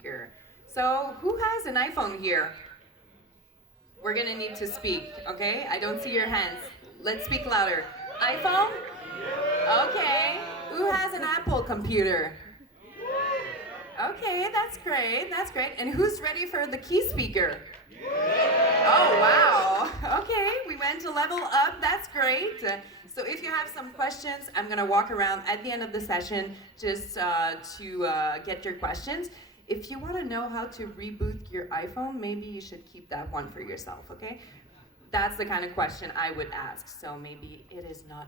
speaker. So who has an iPhone here? We're gonna need to speak, okay? I don't see your hands. Let's speak louder. iPhone? Okay. Who has an Apple computer? Okay, that's great, that's great. And who's ready for the key speaker? Oh, wow. Okay, we went a level up, that's great. So if you have some questions, I'm gonna walk around at the end of the session just to get your questions. If you wanna know how to reboot your iPhone, maybe you should keep that one for yourself, okay? That's the kind of question I would ask, so maybe it is not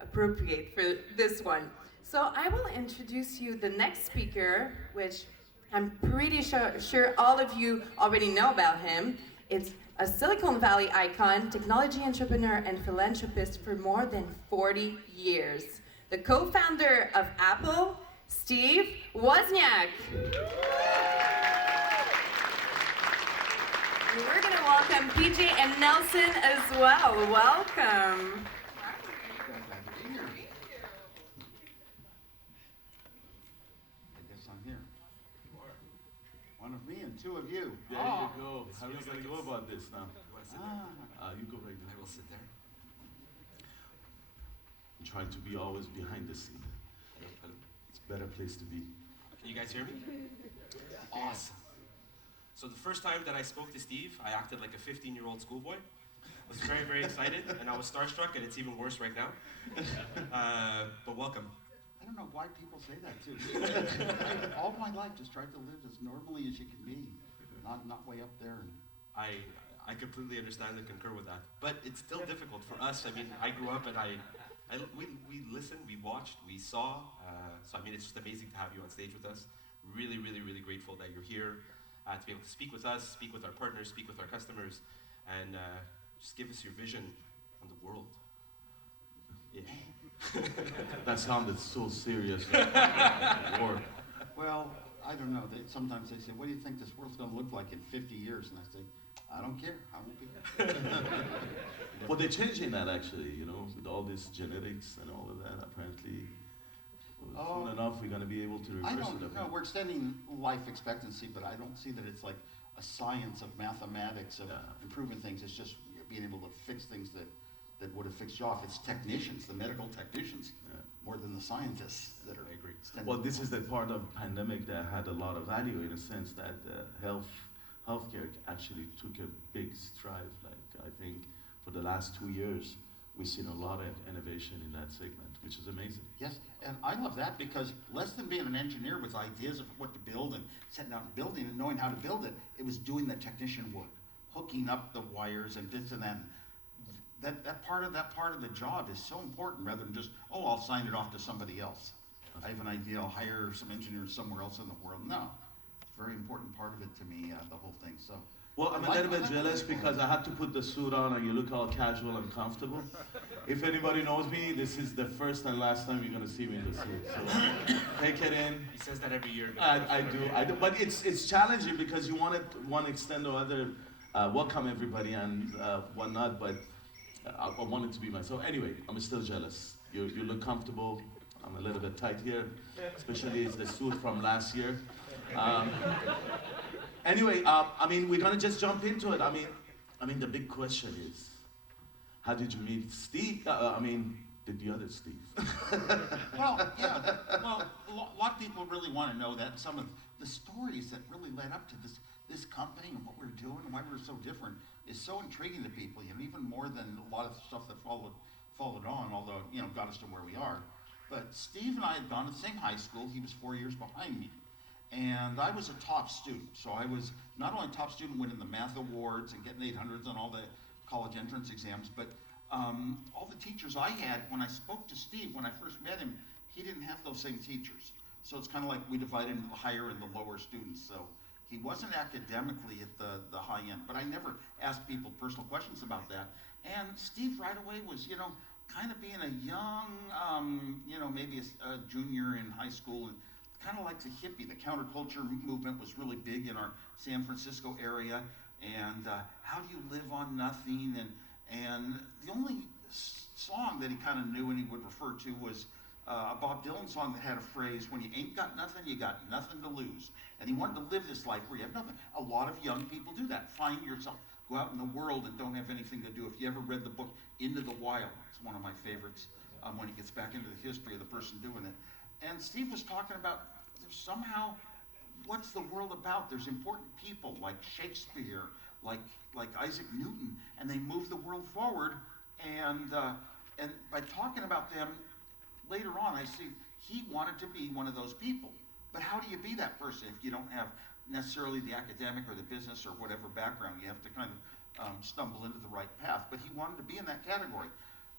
appropriate for this one. So I will introduce you the next speaker, which I'm pretty sure all of you already know about him. It's a Silicon Valley icon, technology entrepreneur, and philanthropist for more than 40 years. The co-founder of Apple, Steve Wozniak. We're going to welcome PJ and Nelson as well. Welcome. One of me and two of you. There you go. How are we going to go about this now? You go right there. I will sit there. I'm trying to be always behind the scene. It's a better place to be. Can you guys hear me? Awesome. So the first time that I spoke to Steve, I acted like a 15-year-old schoolboy. I was very, very excited, and I was starstruck, and it's even worse right now. But welcome. I don't know why people say that too. All my life, just tried to live as normally as you can be, not way up there. I completely understand and concur with that, but it's still difficult for us. I mean, I grew up and we listened, we watched, we saw. So I mean, it's just amazing to have you on stage with us. Really, really, really grateful that you're here to be able to speak with us, speak with our partners, speak with our customers, and just give us your vision on the world. That sounded so serious. Well, I don't know. Sometimes they say, what do you think this world's going to look like in 50 years? And I say, I don't care. I won't be here. Well, they're changing that actually, you know, with all this genetics and all of that. Apparently, soon enough, we're going to be able to reverse it. I don't know. We're extending life expectancy, but I don't see that it's like a science of mathematics of improving things. It's just being able to fix things that would have fixed you off. It's technicians, the medical technicians, more than the scientists that are. I agree. Well, this is the part of the pandemic that had a lot of value in a sense that healthcare actually took a big stride. Like I think for the last 2 years, we've seen a lot of innovation in that segment, which is amazing. Yes, and I love that because less than being an engineer with ideas of what to build and setting out and building and knowing how to build it, it was doing the technician work, hooking up the wires and this and that. That part of the job is so important rather than just, I'll sign it off to somebody else. I have an idea, I'll hire some engineers somewhere else in the world. No, it's a very important part of it to me, the whole thing. So. Well, I'm a little bit jealous because I had to put the suit on and you look all casual and comfortable. If anybody knows me, this is the first and last time you're going to see me in the suit. So take it in. He says that every year. I do. But it's challenging because you want to one extent or other welcome everybody and whatnot, but I want it to be myself. Anyway, I'm still jealous. You look comfortable. I'm a little bit tight here, especially it's the suit from last year. Anyway, I mean, we're gonna just jump into it. I mean, the big question is, how did you meet Steve? Did the other Steve? Well, yeah. Well, a lot of people really want to know that. Some of the stories that really led up to this company and what we're doing and why we're so different is so intriguing to people. You know, even more than a lot of stuff that followed on. Although got us to where we are. But Steve and I had gone to the same high school. He was 4 years behind me. And I was a top student. So I was not only a top student winning the math awards and getting 800s on all the college entrance exams, but all the teachers I had, when I spoke to Steve, when I first met him, he didn't have those same teachers. So it's kind of like we divided into the higher and the lower students. So he wasn't academically at the high end, but I never asked people personal questions about that. And Steve right away was, kind of being a young, maybe a junior in high school, and kind of like the hippie. The counterculture movement was really big in our San Francisco area. And how do you live on nothing? And the only song that he kind of knew and he would refer to was a Bob Dylan song that had a phrase, when you ain't got nothing, you got nothing to lose. And he wanted to live this life where you have nothing. A lot of young people do that. Find yourself. Go out in the world and don't have anything to do. If you ever read the book Into the Wild, it's one of my favorites, when he gets back into the history of the person doing it. And Steve was talking about there's somehow, what's the world about? There's important people like Shakespeare, like Isaac Newton, and they move the world forward. And by talking about them, later on I see he wanted to be one of those people. But how do you be that person if you don't have necessarily the academic or the business or whatever background? You have to kind of stumble into the right path. But he wanted to be in that category.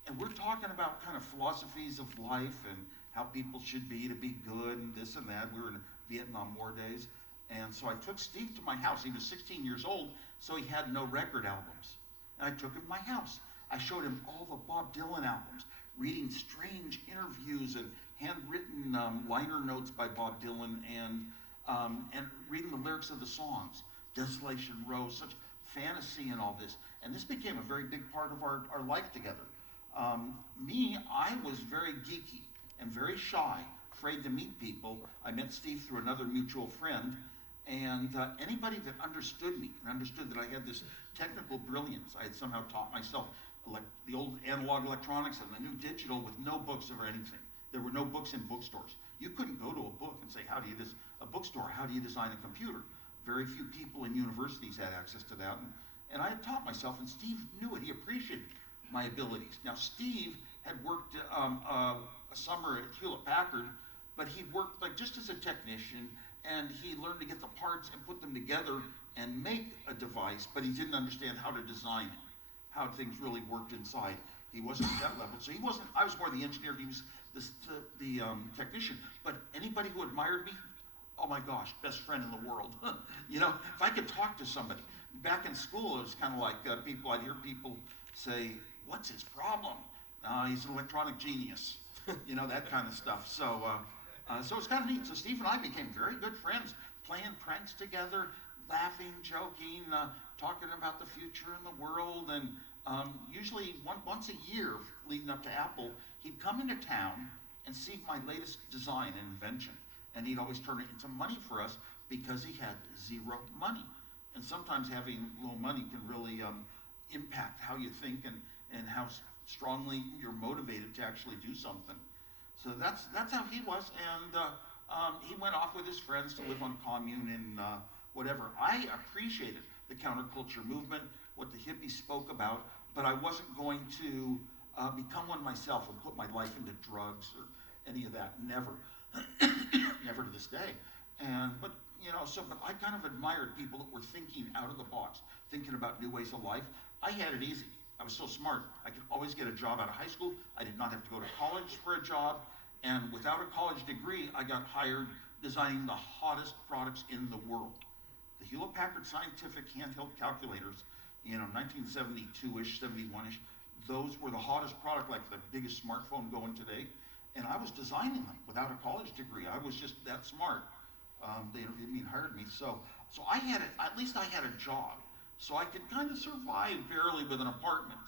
And we're talking about kind of philosophies of life and how people should be to be good and this and that. We were in Vietnam War days. And so I took Steve to my house. He was 16 years old, so he had no record albums. And I took him to my house. I showed him all the Bob Dylan albums, reading strange interviews and handwritten liner notes by Bob Dylan and reading the lyrics of the songs. Desolation Row, such fantasy and all this. And this became a very big part of our life together. I was very geeky and very shy, afraid to meet people. I met Steve through another mutual friend, and anybody that understood me and understood that I had this technical brilliance, I had somehow taught myself the old analog electronics and the new digital with no books or anything. There were no books in bookstores. You couldn't go to a book and say, how do you design a computer? Very few people in universities had access to that, and I had taught myself, and Steve knew it. He appreciated my abilities. Now, Steve had worked a summer at Hewlett-Packard, but he'd worked just as a technician, and he learned to get the parts and put them together and make a device, but he didn't understand how to design it, how things really worked inside. He wasn't at that level, so I was more the engineer, he was the technician. But anybody who admired me, oh my gosh, best friend in the world. If I could talk to somebody. Back in school, it was kind of like I'd hear people say, what's his problem? He's an electronic genius, that kind of stuff. So it's kind of neat. So Steve and I became very good friends, playing pranks together, laughing, joking, talking about the future and the world. And usually once a year, leading up to Apple, he'd come into town and see my latest design and invention. And he'd always turn it into money for us because he had zero money. And sometimes having low money can really impact how you think and how strongly you're motivated to actually do something. So that's how he was, and he went off with his friends to live on commune and whatever. I appreciated the counterculture movement, what the hippies spoke about, but I wasn't going to become one myself and put my life into drugs or any of that. Never, never to this day. But I kind of admired people that were thinking out of the box, thinking about new ways of life. I had it easy. I was so smart. I could always get a job out of high school. I did not have to go to college for a job. And without a college degree, I got hired designing the hottest products in the world. The Hewlett-Packard Scientific handheld calculators, 1972-ish, 71-ish, those were the hottest product, like the biggest smartphone going today. And I was designing them without a college degree. I was just that smart. They interviewed me and hired me. So at least I had a job. So I could kind of survive barely with an apartment.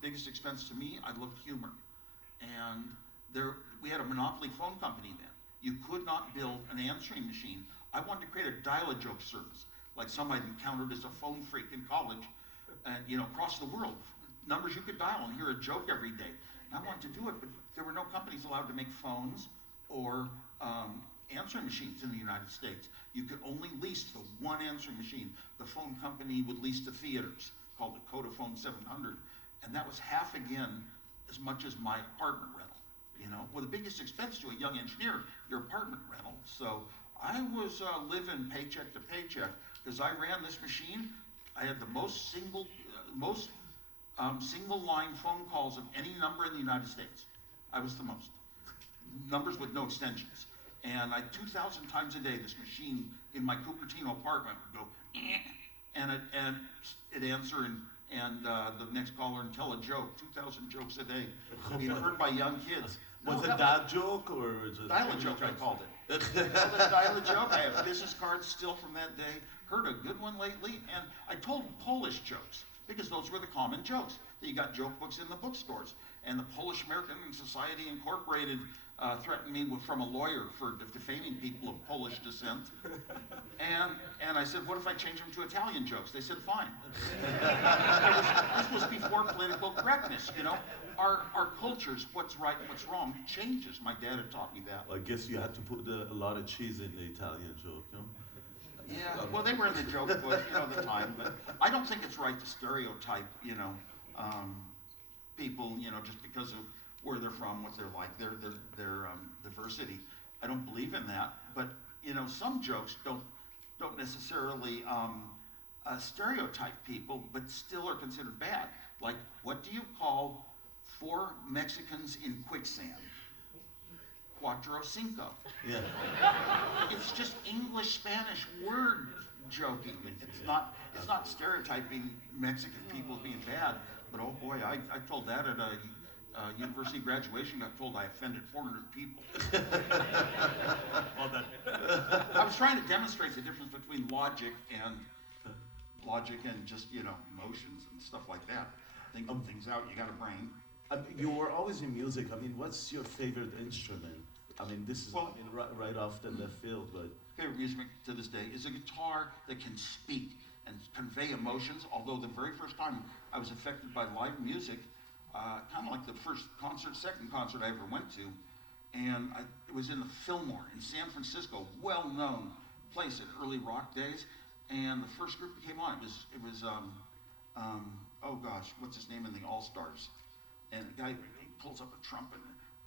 Biggest expense to me, I loved humor. And we had a monopoly phone company then. You could not build an answering machine. I wanted to create a dial-a-joke service, like somebody encountered as a phone freak in college, and across the world. Numbers you could dial and hear a joke every day. And I wanted to do it, but there were no companies allowed to make phones or answering machines in the United States. You could only lease the one answering machine. The phone company would lease to theaters, called the Codaphone 700, and that was half again as much as my apartment rental. Well, the biggest expense to a young engineer, your apartment rental. So I was living paycheck to paycheck because I ran this machine. I had the most single line phone calls of any number in the United States. I was the most. Numbers with no extensions. And 2,000 times a day, this machine in my Cupertino apartment would go, and it'd answer and the next caller and tell a joke. 2,000 jokes a day, being heard by young kids. Was it that joke or just dial-a-joke? I called it. Dial-a-joke. I have business cards still from that day. Heard a good one lately, and I told Polish jokes because those were the common jokes. You got joke books in the bookstores. And the Polish American Society Incorporated threatened me from a lawyer for defaming people of Polish descent. And I said, what if I change them to Italian jokes? They said, fine. This was before political correctness, you know. Our cultures, what's right and what's wrong, changes. My dad had taught me that. Well, I guess you had to put a lot of cheese in the Italian joke, you know? Yeah, well, they were in the joke book, you know, at the time, but I don't think it's right to stereotype, you know, people, you know, just because of where they're from, what they're like, their diversity. I don't believe in that, but you know, some jokes don't necessarily stereotype people, but still are considered bad. Like, what do you call 4 Mexicans in quicksand? Cuatro cinco. Yeah. It's just English Spanish word joking. It's not stereotyping Mexican people as being bad. But oh boy, I told that at a university graduation. Got told I offended 400 people. Well done. I was trying to demonstrate the difference between logic and just, you know, emotions and stuff like that. Thinking things out. You got a brain. You were always in music. I mean, what's your favorite instrument? I mean, this is right off the left field, but... Favorite music to this day is a guitar that can speak and convey emotions, although the very first time I was affected by live music, kind of like the second concert I ever went to, and it was in the Fillmore in San Francisco, well-known place in early rock days, and the first group that came on, it was oh gosh, what's his name in the All-Stars? And the guy pulls up a trumpet.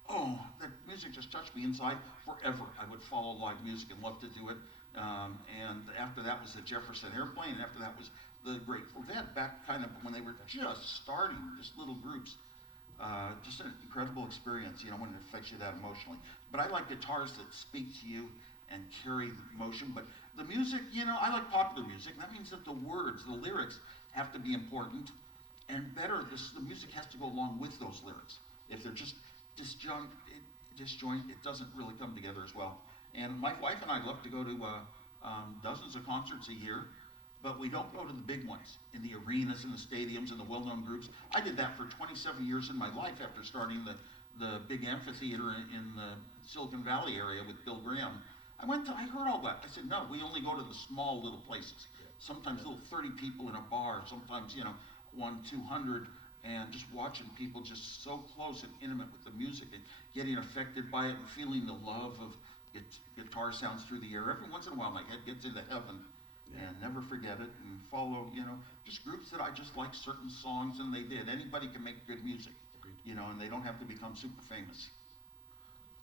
Oh, that music just touched me inside forever. I would follow live music and love to do it. And after that was the Jefferson Airplane, and after that was the Grateful Dead, back kind of when they were just starting, just little groups. Just an incredible experience, you know, when it affects you that emotionally. But I like guitars that speak to you and carry emotion. But the music, you know, I like popular music. That means that the words, the lyrics have to be important. And better, the music has to go along with those lyrics. If they're just disjoint, it doesn't really come together as well. And my wife and I love to go to dozens of concerts a year, but we don't go to the big ones, in the arenas, in the stadiums, in the well-known groups. I did that for 27 years in my life after starting the big amphitheater in the Silicon Valley area with Bill Graham. I heard all that. I said, no, we only go to the small little places. Sometimes little 30 people in a bar, sometimes, you know, 100-200, and just watching people just so close and intimate with the music and getting affected by it and feeling the love of guitar sounds through the air. Every once in a while my head gets into heaven, and never forget it, and follow, you know, just groups that I just like certain songs, and they did. Anybody can make good music. Agreed. You know, and they don't have to become super famous.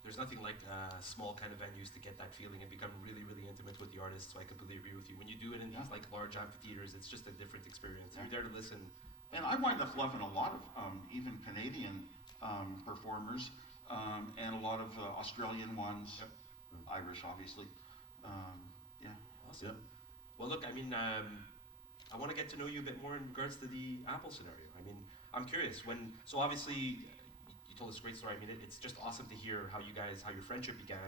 There's nothing like small kind of venues to get that feeling and become really, really intimate with the artist, so I completely agree with you. When you do it in these like large amphitheaters, it's just a different experience. Yeah. You're there to listen. And I wind up loving a lot of even Canadian performers, and a lot of Australian ones, Irish obviously. Yeah. Awesome. Yep. Well, look, I mean, I want to get to know you a bit more in regards to the Apple scenario. I mean, I'm curious. So obviously, you told us a great story. I mean, it's just awesome to hear how your friendship began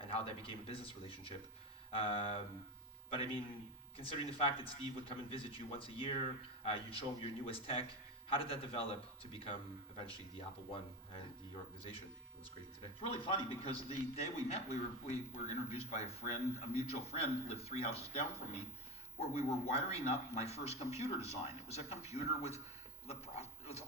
and how that became a business relationship. But I mean, considering the fact that Steve would come and visit you once a year, you'd show him your newest tech, how did that develop to become eventually the Apple One and the organization that was created today? It's really funny because the day we met, we were introduced by a mutual friend, lived 3 houses down from me, where we were wiring up my first computer design. It was a computer with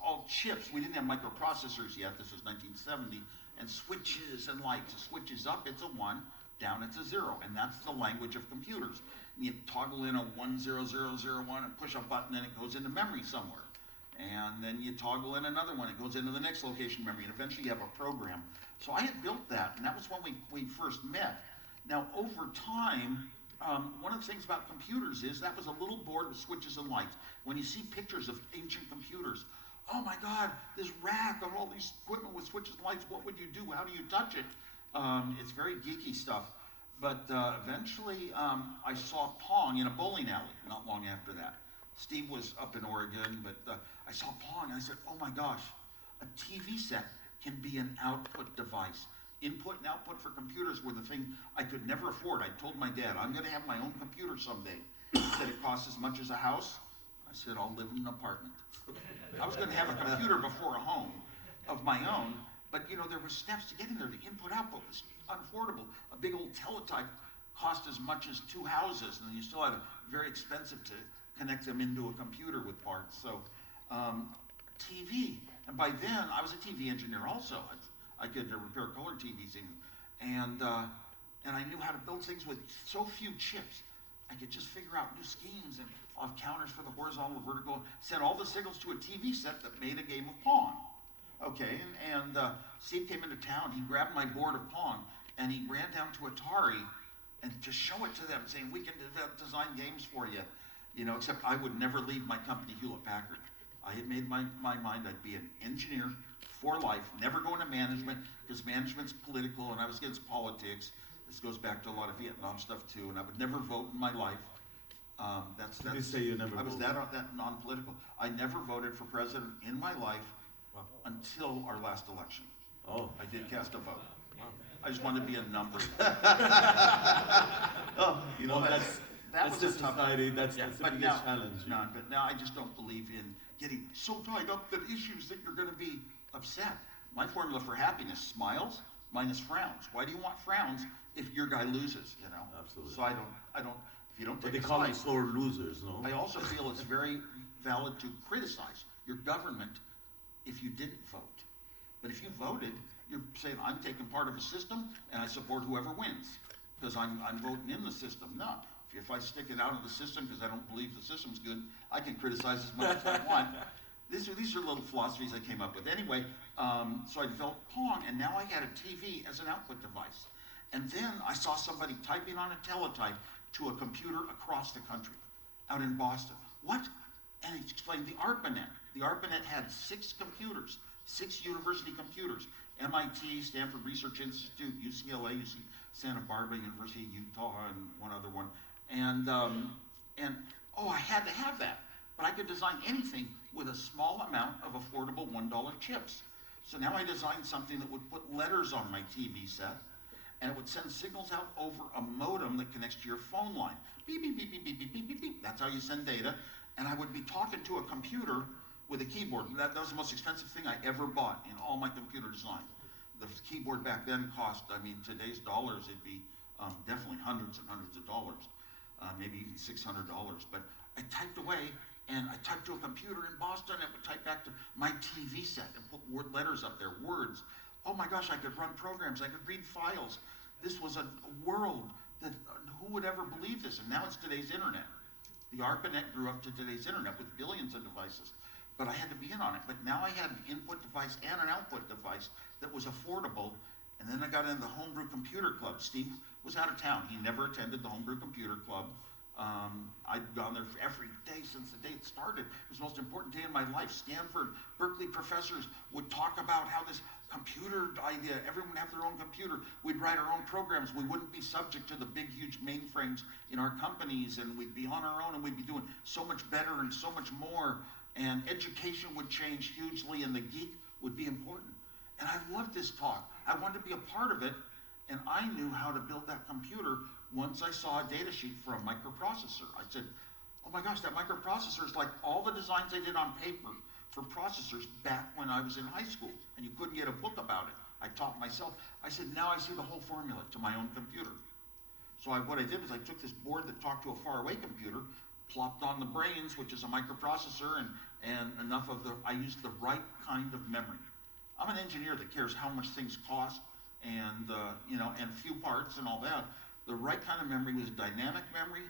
all chips. We didn't have microprocessors yet. This was 1970, and switches and lights. A switch is up, it's a 1. Down, it's a 0, and that's the language of computers. And you toggle in a 10001 and push a button, and it goes into memory somewhere. And then you toggle in another one, it goes into the next location memory, and eventually you have a program. So I had built that, and that was when we first met. Now, over time, one of the things about computers is that was a little board with switches and lights. When you see pictures of ancient computers, oh my God, this rack of all these equipment with switches and lights, what would you do? How do you touch it? It's very geeky stuff. But eventually, I saw Pong in a bowling alley not long after that. Steve was up in Oregon, but I saw Pong, and I said, oh my gosh, a TV set can be an output device. Input and output for computers were the thing I could never afford. I told my dad, I'm going to have my own computer someday. He said it costs as much as a house. I said, I'll live in an apartment. I was going to have a computer before a home of my own, but you know, there were steps to get in there. The input-output was unaffordable. A big old teletype cost as much as 2 houses, and you still had very expensive to connect them into a computer with parts. So, TV, and by then I was a TV engineer also. I could repair color TVs, and I knew how to build things with so few chips. I could just figure out new schemes and I'll have counters for the horizontal, vertical, send all the signals to a TV set that made a game of Pong. Okay, and Steve came into town, he grabbed my board of Pong, and he ran down to Atari and to show it to them, saying, we can design games for you. You know, except I would never leave my company, Hewlett-Packard. I had made my mind I'd be an engineer for life, never go into management, because management's political and I was against politics. This goes back to a lot of Vietnam stuff too, and I would never vote in my life. That's You say you never I was voted. that non-political. I never voted for president in my life until our last election. Oh. I did cast a vote. I just wanted to be a number. Oh, you know, Well, that's was the a tough- society, that's the But biggest now, challenge. you know. no, but now I just don't believe in getting so tied up that issues that you're going to be upset. My formula for happiness: smiles minus frowns. Why do you want frowns if your guy loses? You know. Absolutely. So I don't. If you don't But take they a call side, them sore losers, no? I also feel it's very valid to criticize your government if you didn't vote. But if you voted, you're saying, I'm taking part of a system and I support whoever wins because I'm voting in the system. No, if I stick it out of the system because I don't believe the system's good, I can criticize as much as I want. These are little philosophies I came up with. Anyway, so I developed Pong, and now I had a TV as an output device. And then I saw somebody typing on a teletype to a computer across the country, out in Boston. What? And he explained the ARPANET. The ARPANET had 6 computers, 6 university computers. MIT, Stanford Research Institute, UCLA, UC Santa Barbara, University of Utah, and one other one. And I had to have that. But I could design anything with a small amount of affordable $1 chips. So now I designed something that would put letters on my TV set, and it would send signals out over a modem that connects to your phone line. Beep, beep, beep, beep, beep, beep, beep, beep, beep. That's how you send data. And I would be talking to a computer with a keyboard. That was the most expensive thing I ever bought in all my computer design. The keyboard back then cost, today's dollars, it'd be definitely hundreds and hundreds of dollars, maybe even $600. But I typed away, and I typed to a computer in Boston, and it would type back to my TV set and put word letters up there, words. Oh my gosh, I could run programs, I could read files. This was a world that, who would ever believe this? And now it's today's internet. The ARPANET grew up to today's internet with billions of devices. But I had to be in on it. But now I had an input device and an output device that was affordable. And then I got into the Homebrew Computer Club. Steve was out of town. He never attended the Homebrew Computer Club. I'd gone there for every day since the day it started. It was the most important day in my life. Stanford, Berkeley professors would talk about how this computer idea, everyone would have their own computer. We'd write our own programs. We wouldn't be subject to the big, huge mainframes in our companies, and we'd be on our own, and we'd be doing so much better and so much more. And education would change hugely, and the geek would be important. And I loved this talk. I wanted to be a part of it, and I knew how to build that computer once I saw a data sheet for a microprocessor. I said, oh my gosh, that microprocessor is like all the designs I did on paper for processors back when I was in high school, and you couldn't get a book about it. I taught myself. I said, now I see the whole formula to my own computer. So what I did was I took this board that talked to a faraway computer, plopped on the brains, which is a microprocessor, and enough of I used the right kind of memory. I'm an engineer that cares how much things cost and few parts and all that. The right kind of memory was dynamic memory.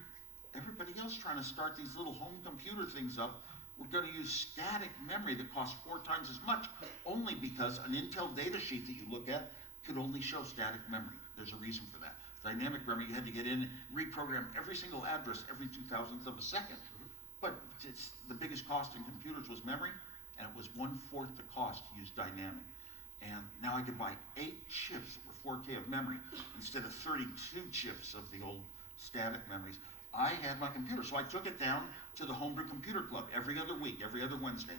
Everybody else trying to start these little home computer things up, we're going to use static memory that costs 4 times as much, only because an Intel data sheet that you look at could only show static memory. There's a reason for that. Dynamic memory, you had to get in, reprogram every single address every 2,000th of a second. But the biggest cost in computers was memory, and it was 1/4 the cost to use dynamic. And now I could buy 8 chips with 4K of memory instead of 32 chips of the old static memories. I had my computer, so I took it down to the Homebrew Computer Club every other week, every other Wednesday.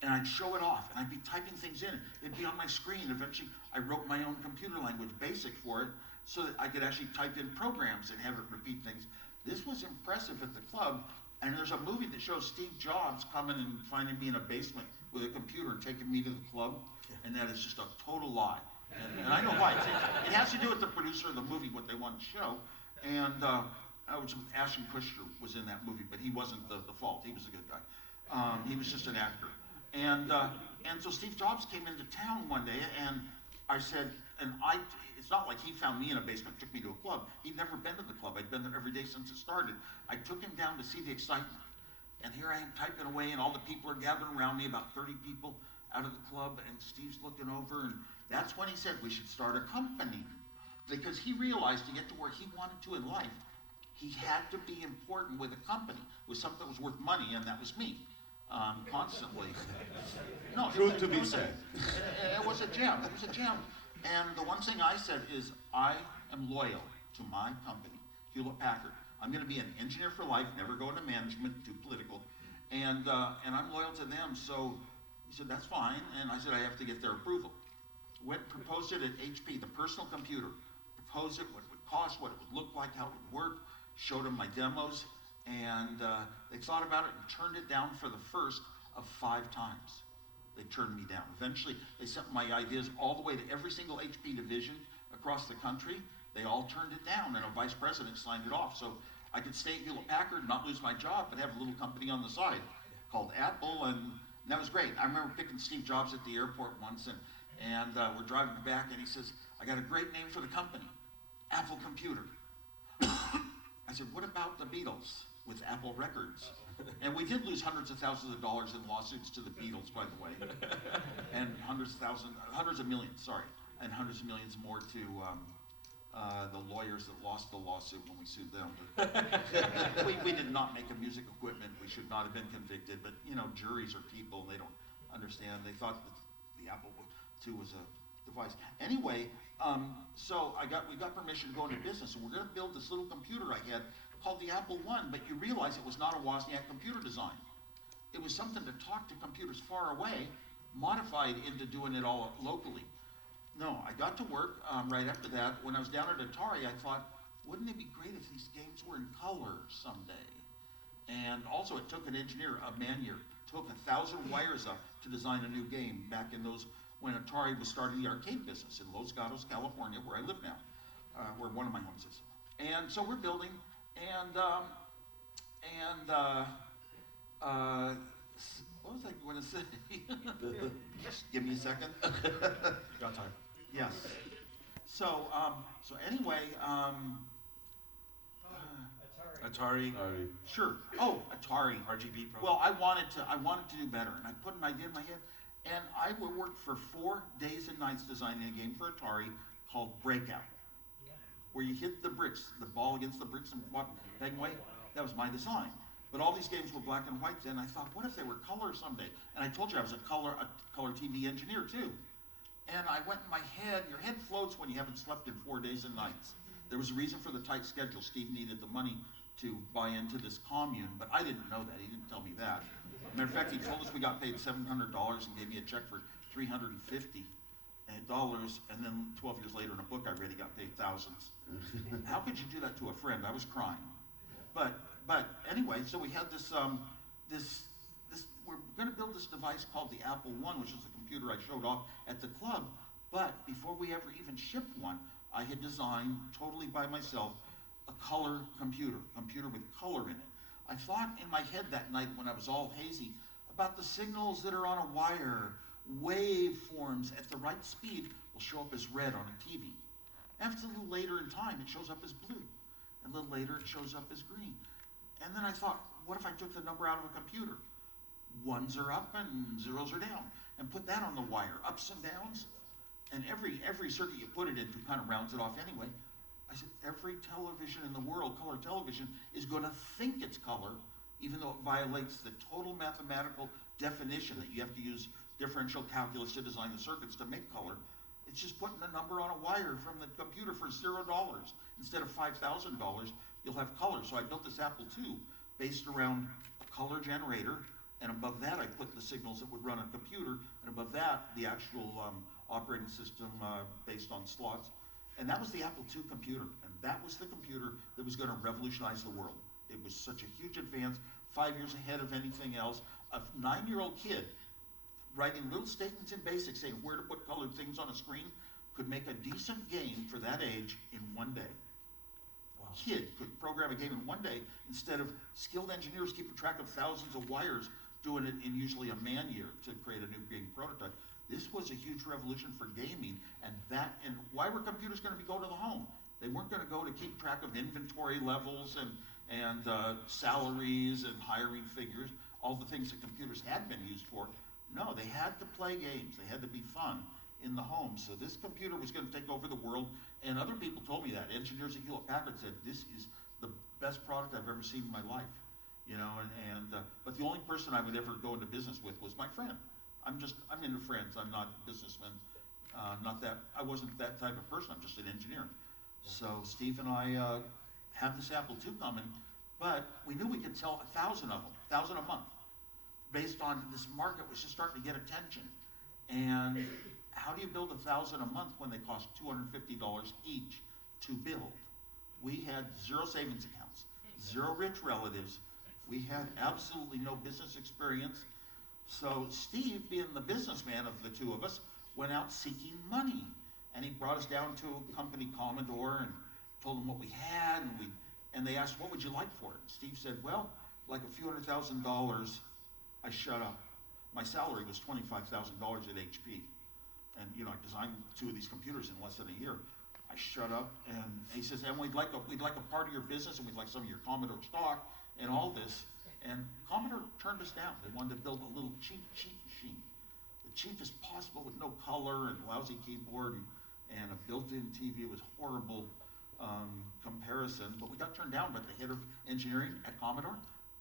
And I'd show it off, and I'd be typing things in. It'd be on my screen. Eventually, I wrote my own computer language, BASIC, for it, so that I could actually type in programs and have it repeat things. This was impressive at the club, And there's a movie that shows Steve Jobs coming and finding me in a basement with a computer and taking me to the club, and that is just a total lie. And I know why. It has to do with the producer of the movie, what they want to show. And I was with Ashton Kutcher was in that movie, but he wasn't the fault. He was a good guy. He was just an actor. And so Steve Jobs came into town one day, and I said, it's not like he found me in a basement, took me to a club. He'd never been to the club. I'd been there every day since it started. I took him down to see the excitement. And here I am typing away, and all the people are gathering around me, about 30 people out of the club, and Steve's looking over, and that's when he said we should start a company. Because he realized to get to where he wanted to in life, he had to be important with a company, with something that was worth money, and that was me. Constantly. No, Truth to be said. It was a gem. It was a gem. And the one thing I said is, I am loyal to my company, Hewlett Packard. I'm going to be an engineer for life, never go into management, too political, and I'm loyal to them. So he said, that's fine. And I said, I have to get their approval. Went, proposed it at HP, the personal computer. Proposed it, what it would cost, what it would look like, how it would work. Showed them my demos. And they thought about it and turned it down for the first of 5 times. They turned me down. Eventually, they sent my ideas all the way to every single HP division across the country. They all turned it down, and a vice president signed it off. So I could stay at Hewlett Packard, not lose my job, but have a little company on the side called Apple, and that was great. I remember picking Steve Jobs at the airport once, and we're driving back, and he says, I got a great name for the company, Apple Computer. I said, what about the Beatles with Apple Records? And we did lose hundreds of thousands of dollars in lawsuits to the Beatles, by the way, and hundreds of millions, and hundreds of millions more to the lawyers that lost the lawsuit when we sued them. But we did not make a music equipment. We should not have been convicted, but you know, juries are people, and they don't understand. They thought that the Apple II was a device. Anyway, so we got permission to go into business, and we're going to build this little computer I had called the Apple I, but you realize it was not a Wozniak computer design. It was something to talk to computers far away, modified into doing it all locally. No, I got to work right after that. When I was down at Atari, I thought, wouldn't it be great if these games were in color someday? And also, it took an engineer, a man-year, took 1,000 wires up to design a new game back in those, when Atari was starting the arcade business in Los Gatos, California, where I live now, where one of my homes is. And so we're building, and what was I going to say? Just give me a second. You got time. Yes. So anyway, Atari. Sure. Oh, Atari. RGB Pro. Well, I wanted to do better, and I put an idea in my head, and I would work for 4 days and nights designing a game for Atari called Breakout, where you hit the bricks, the ball against the bricks and walk bang away. That was my design. But all these games were black and white, and I thought, what if they were color someday? And I told you I was a color TV engineer too. And I went in my head, your head floats when you haven't slept in 4 days and nights. There was a reason for the tight schedule. Steve needed the money to buy into this commune, but I didn't know that. He didn't tell me that. Matter of fact, he told us we got paid $700 and gave me a check for $350, and then 12 years later in a book I read, he got paid thousands. How could you do that to a friend? I was crying. But anyway, so we had this, we're going to build this device called the Apple I, which is the computer I showed off at the club. But before we ever even shipped one, I had designed totally by myself a color computer with color in it. I thought in my head that night when I was all hazy about the signals that are on a wire, waveforms at the right speed will show up as red on a TV. After a little later in time, it shows up as blue. A little later, it shows up as green. And then I thought, what if I took the number out of a computer? 1s are up and 0s are down. And put that on the wire, ups and downs. And every circuit you put it into kind of rounds it off anyway. I said, every television in the world, color television, is going to think it's color, even though it violates the total mathematical definition that you have to use differential calculus to design the circuits to make color. It's just putting a number on a wire from the computer for $0. Instead of $5,000, you'll have color. So I built this Apple II based around a color generator, and above that I put the signals that would run a computer, and above that the actual operating system based on slots. And that was the Apple II computer, and that was the computer that was going to revolutionize the world. It was such a huge advance, 5 years ahead of anything else. A 9-year-old kid writing little statements in BASIC saying where to put colored things on a screen could make a decent game for that age in one day. Wow. Kid could program a game in one day instead of skilled engineers keeping track of thousands of wires doing it in usually a man year to create a new game prototype. This was a huge revolution for gaming, and why were computers going to go to the home? They weren't going to go to keep track of inventory levels and salaries and hiring figures, all the things that computers had been used for. No, they had to play games. They had to be fun in the home. So this computer was going to take over the world, and other people told me that. Engineers at Hewlett-Packard said, this is the best product I've ever seen in my life. You know, but the only person I would ever go into business with was my friend. I'm into friends. I'm not a businessman. I wasn't that type of person. I'm just an engineer. So Steve and I had this Apple II coming, but we knew we could sell 1,000 of them, 1,000 a month, based on this market was just starting to get attention. And how do you build 1,000 a month when they cost $250 each to build? We had 0 savings accounts, 0 rich relatives. We had absolutely no business experience. So Steve, being the businessman of the two of us, went out seeking money. And he brought us down to a company, Commodore, and told them what we had, and they asked, what would you like for it? Steve said, well, like a few $100,000. I shut up. My salary was $25,000 at HP. And you know, I designed 2 of these computers in less than a year. I shut up, and he says, and we'd like a part of your business, and we'd like some of your Commodore stock, and all this. And Commodore turned us down. They wanted to build a little cheap machine. The cheapest possible with no color and lousy keyboard and a built-in TV. It was horrible comparison, but we got turned down. But the head of engineering at Commodore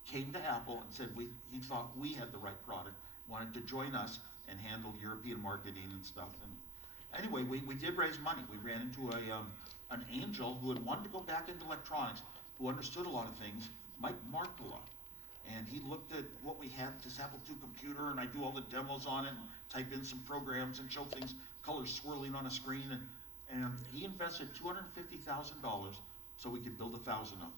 came to Apple and said he thought we had the right product, wanted to join us and handle European marketing and stuff. And anyway, we did raise money. We ran into an angel who had wanted to go back into electronics, who understood a lot of things, Mike Markula. And he looked at what we had, this Apple II computer, and I do all the demos on it, and type in some programs and show things, colors swirling on a screen, and he invested $250,000 so we could build 1,000 of them.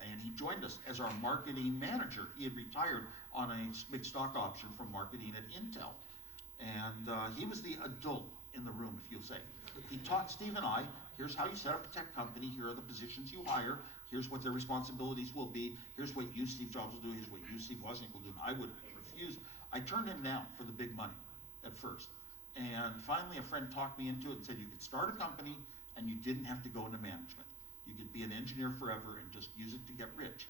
And he joined us as our marketing manager. He had retired on a big stock option from marketing at Intel. And he was the adult in the room, if you'll say. He taught Steve and I, here's how you set up a tech company, here are the positions you hire, here's what their responsibilities will be, here's what you, Steve Jobs, will do, here's what you, Steve Wozniak, will do. And I would refuse. I turned him down for the big money at first. And finally a friend talked me into it and said you could start a company and you didn't have to go into management. You could be an engineer forever and just use it to get rich.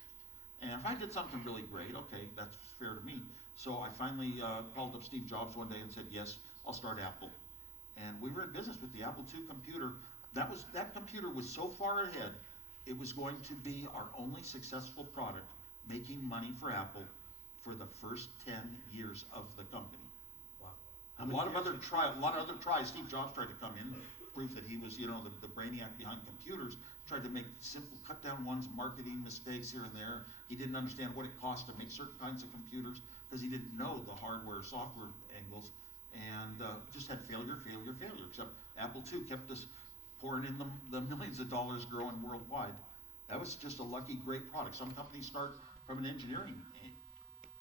And if I did something really great, okay, that's fair to me. So I finally called up Steve Jobs one day and said, yes, I'll start Apple. And we were in business with the Apple II computer. That computer was so far ahead, it was going to be our only successful product, making money for Apple for the first 10 years of the company. Wow. A lot of other tries. Steve Jobs tried to come in, prove that he was, the brainiac behind computers. Tried to make simple, cut down ones, marketing mistakes here and there. He didn't understand what it cost to make certain kinds of computers because he didn't know the hardware, software angles, and just had failure. Except Apple II kept us pouring in the millions of dollars growing worldwide. That was just a lucky, great product. Some companies start from an engineering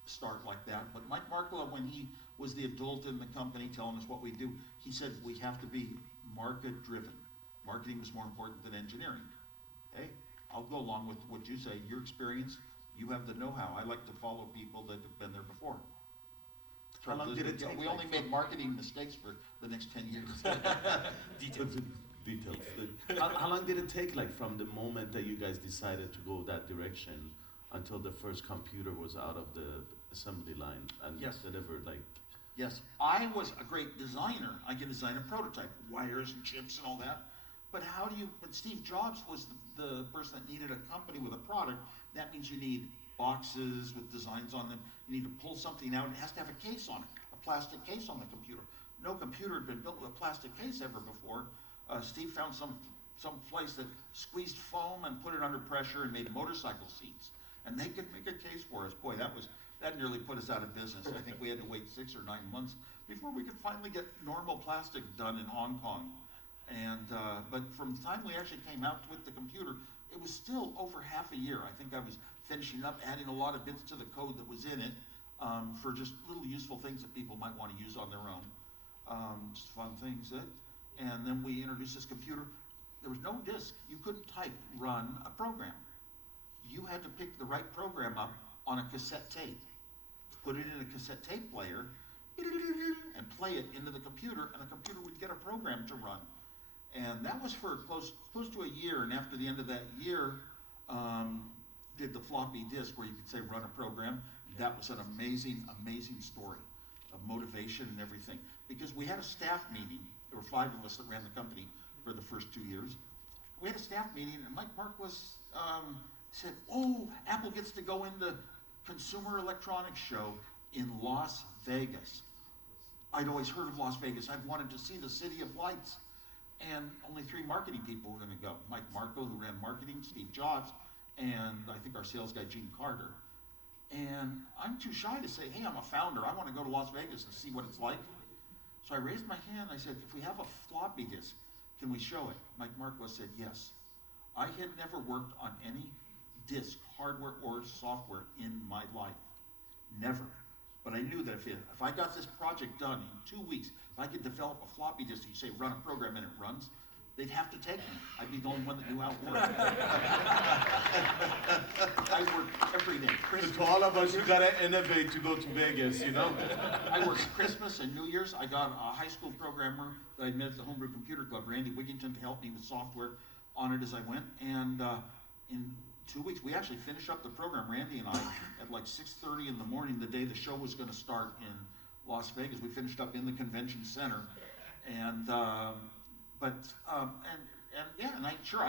start like that, but Mike Markula, when he was the adult in the company telling us what we do, he said we have to be market driven. Marketing was more important than engineering. Hey, I'll go along with what you say. Your experience, you have the know-how. I like to follow people that have been there before. How long did it take? We only made marketing mistakes for the next 10 years. Details. How long did it take, like, from the moment that you guys decided to go that direction until the first computer was out of the assembly line and delivered, like? Yes, I was a great designer. I could design a prototype, wires and chips and all that. But but Steve Jobs was the person that needed a company with a product. That means you need boxes with designs on them. You need to pull something out. It has to have a case on it, a plastic case on the computer. No computer had been built with a plastic case ever before. Steve found some place that squeezed foam and put it under pressure and made motorcycle seats. And they could make a case for us. Boy, that nearly put us out of business. I think we had to wait 6 or 9 months before we could finally get normal plastic done in Hong Kong. And but from the time we actually came out with the computer, it was still over half a year. I think I was finishing up, adding a lot of bits to the code that was in it for just little useful things that people might want to use on their own. Just fun things. And then we introduced this computer. There was no disk. You couldn't type run a program. You had to pick the right program up on a cassette tape, put it in a cassette tape player, and play it into the computer, and the computer would get a program to run. And that was for close to a year, and after the end of that year, did the floppy disk where you could say run a program. That was an amazing, amazing story of motivation and everything. Because we had a staff meeting. There were 5 of us that ran the company for the first 2 years. We had a staff meeting, and Mike Marquis said, oh, Apple gets to go in the Consumer Electronics Show in Las Vegas. I'd always heard of Las Vegas. I'd wanted to see the City of Lights. And only 3 marketing people were going to go. Mike Marco, who ran marketing, Steve Jobs, and I think our sales guy, Gene Carter. And I'm too shy to say, hey, I'm a founder. I want to go to Las Vegas and see what it's like. So I raised my hand. I said, if we have a floppy disk, can we show it? Mike Marquis said, yes. I had never worked on any disk, hardware or software in my life. Never. But I knew that if I got this project done in 2 weeks, if I could develop a floppy disk, you say run a program and it runs, they'd have to take me. I'd be the only one that knew how it worked. I worked every day. To all of us, you gotta innovate to go to Vegas, you know? I worked Christmas and New Year's. I got a high school programmer that I met at the Homebrew Computer Club, Randy Wigington, to help me with software on it as I went. And in 2 weeks, we actually finished up the program, Randy and I, at like 6:30 in the morning, the day the show was going to start in Las Vegas. We finished up in the convention center, and I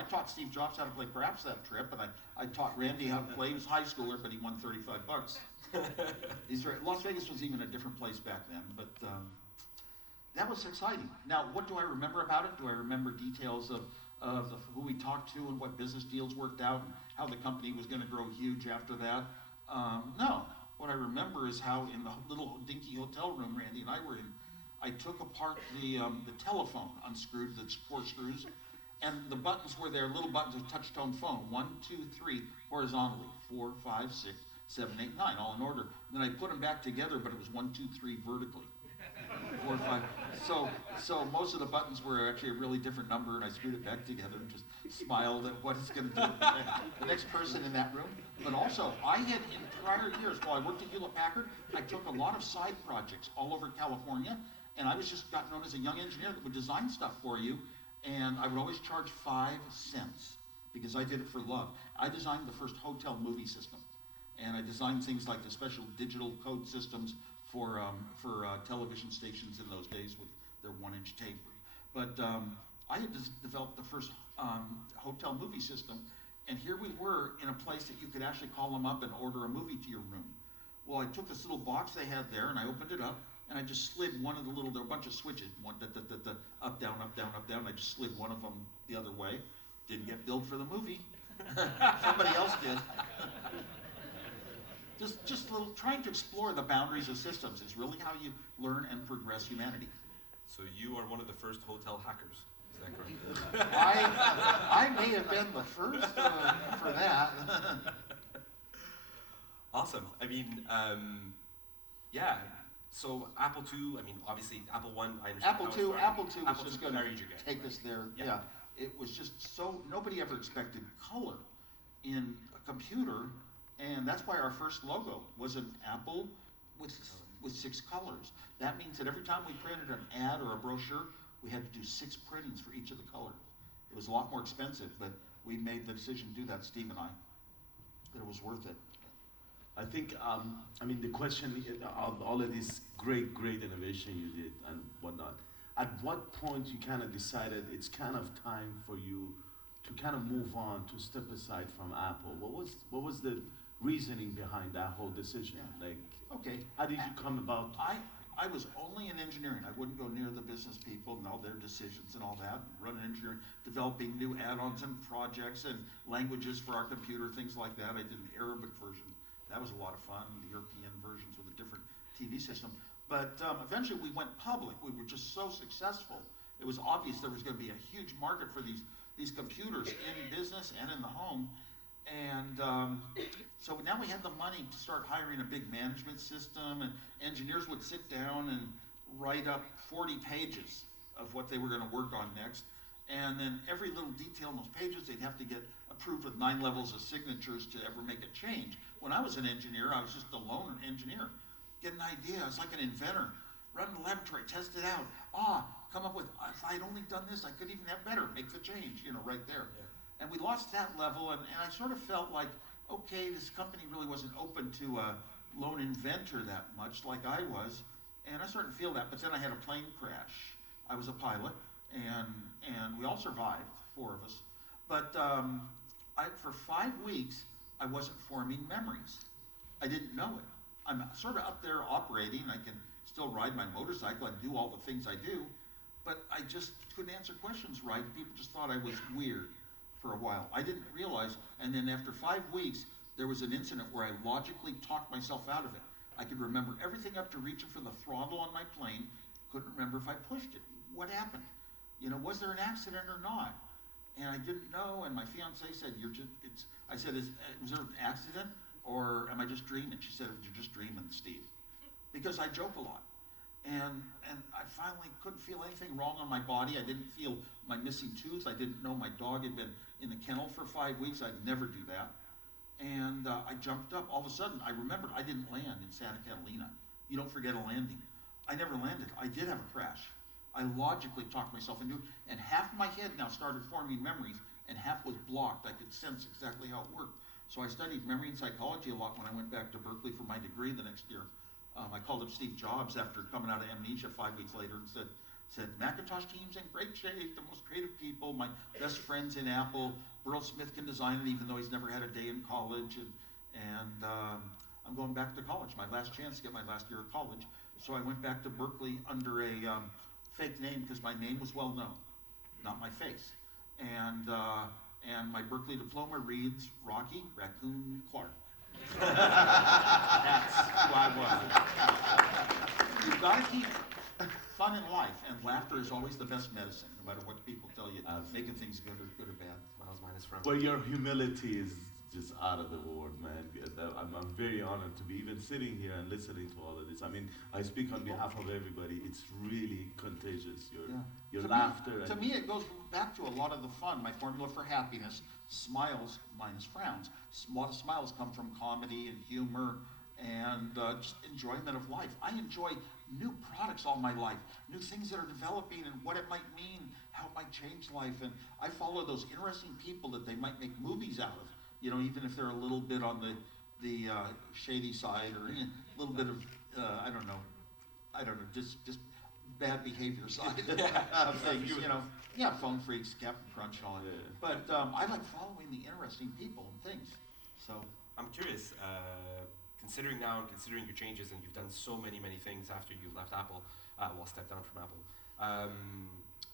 taught Steve Jobs how to play craps that trip, and I taught Randy how to play. He was a high schooler, but he won $35. He's right. Las Vegas was even a different place back then, but that was exciting. Now, what do I remember about it? Do I remember details of who we talked to and what business deals worked out and how the company was going to grow huge after that? No. What I remember is how in the little dinky hotel room Randy and I were in, I took apart the telephone, unscrewed the 4 screws, and the buttons were there, little buttons of touch-tone phone, 1, 2, 3, horizontally, 4, 5, 6, 7, 8, 9, all in order. And then I put them back together, but it was 1, 2, 3 vertically. 4, 5. So most of the buttons were actually a really different number, and I screwed it back together and just smiled at what it's going to do the next person in that room. But also, I had in prior years, while I worked at Hewlett-Packard, I took a lot of side projects all over California, and I was just got known as a young engineer that would design stuff for you, and I would always charge 5 cents because I did it for love. I designed the first hotel movie system, and I designed things like the special digital code systems for television stations in those days with their 1-inch tape. But I had developed the first hotel movie system, and here we were in a place that you could actually call them up and order a movie to your room. Well, I took this little box they had there, and I opened it up, and I just slid one of the little, there were a bunch of switches, one, up, down, up, down, up, down. I just slid one of them the other way. Didn't get billed for the movie. Somebody else did. Just a little, trying to explore the boundaries of systems is really how you learn and progress humanity. So you are one of the first hotel hackers, is that correct? I may have been the first for that. Awesome. I mean, yeah. So Apple II, I mean, obviously Apple I, I understand. Apple II was just going to carried you guys, take us there. Yeah. It was just so, nobody ever expected color in a computer, and that's why our first logo was an apple with 6 colors. That means that every time we printed an ad or a brochure, we had to do 6 printings for each of the colors. It was a lot more expensive, but we made the decision to do that, Steve and I, that it was worth it. I think, I mean, the question of all of this great innovation you did and whatnot, at what point you kind of decided it's kind of time for you to kind of move on, to step aside from Apple? What was the reasoning behind that whole decision? Yeah. Like, okay, how did you come about? I was only in engineering. I wouldn't go near the business people and all their decisions and all that. Running engineering, developing new add-ons and projects and languages for our computer, things like that. I did an Arabic version. That was a lot of fun, the European versions with a different TV system. But eventually we went public. We were just so successful It was obvious there was going to be a huge market for these computers in business and in the home. And so now we had the money to start hiring a big management system, and engineers would sit down and write up 40 pages of what they were going to work on next. And then every little detail in those pages, they'd have to get approved with 9 levels of signatures to ever make a change. When I was an engineer, I was just a lone engineer. Get an idea, I was like an inventor. Run in the laboratory, test it out. Come up with, if I'd only done this, I could even have better, make the change, right there. Yeah. And we lost that level, and I sort of felt like, okay, this company really wasn't open to a lone inventor that much like I was. And I started to feel that, but then I had a plane crash. I was a pilot, and we all survived, 4 of us. But for 5 weeks, I wasn't forming memories. I didn't know it. I'm sort of up there operating. I can still ride my motorcycle and do all the things I do, but I just couldn't answer questions right. People just thought I was weird for a while. I didn't realize, and then after 5 weeks, there was an incident where I logically talked myself out of it. I could remember everything up to reaching for the throttle on my plane. Couldn't remember if I pushed it. What happened? Was there an accident or not? And I didn't know, and my fiance said, I said, was there an accident, or am I just dreaming? She said, you're just dreaming, Steve. Because I joke a lot. And I finally couldn't feel anything wrong on my body. I didn't feel my missing tooth. I didn't know my dog had been in the kennel for 5 weeks. I'd never do that. And I jumped up. All of a sudden, I remembered I didn't land in Santa Catalina. You don't forget a landing. I never landed. I did have a crash. I logically talked myself into it, and half my head now started forming memories, and half was blocked. I could sense exactly how it worked. So I studied memory and psychology a lot when I went back to Berkeley for my degree the next year. I called up Steve Jobs after coming out of amnesia 5 weeks later and said, Macintosh team's in great shape, the most creative people, my best friends in Apple. Burl Smith can design it even though he's never had a day in college. And I'm going back to college, my last chance to get my last year of college. So I went back to Berkeley under a fake name because my name was well known, not my face. And my Berkeley diploma reads Rocky Raccoon Clark. That's who I was. You've got to keep fun in life, and laughter is always the best medicine, no matter what people tell you, making things good or bad. Miles minus from. Well, your humility is just out of the world, man. I'm very honored to be even sitting here and listening to all of this. I mean, I speak on behalf of everybody. It's really contagious. Your laughter. To me, it goes back to a lot of the fun. My formula for happiness: smiles minus frowns. A lot of smiles come from comedy and humor and just enjoyment of life. I enjoy new products all my life, new things that are developing and what it might mean, how it might change life. And I follow those interesting people that they might make movies out of. Even if they're a little bit on the shady side or a little bit of I don't know, just bad behavior side of things. Phone freaks, Captain Crunch, and all that. But I like following the interesting people and things. So I'm curious, considering your changes, and you've done so many things after you left Apple, stepped down from Apple.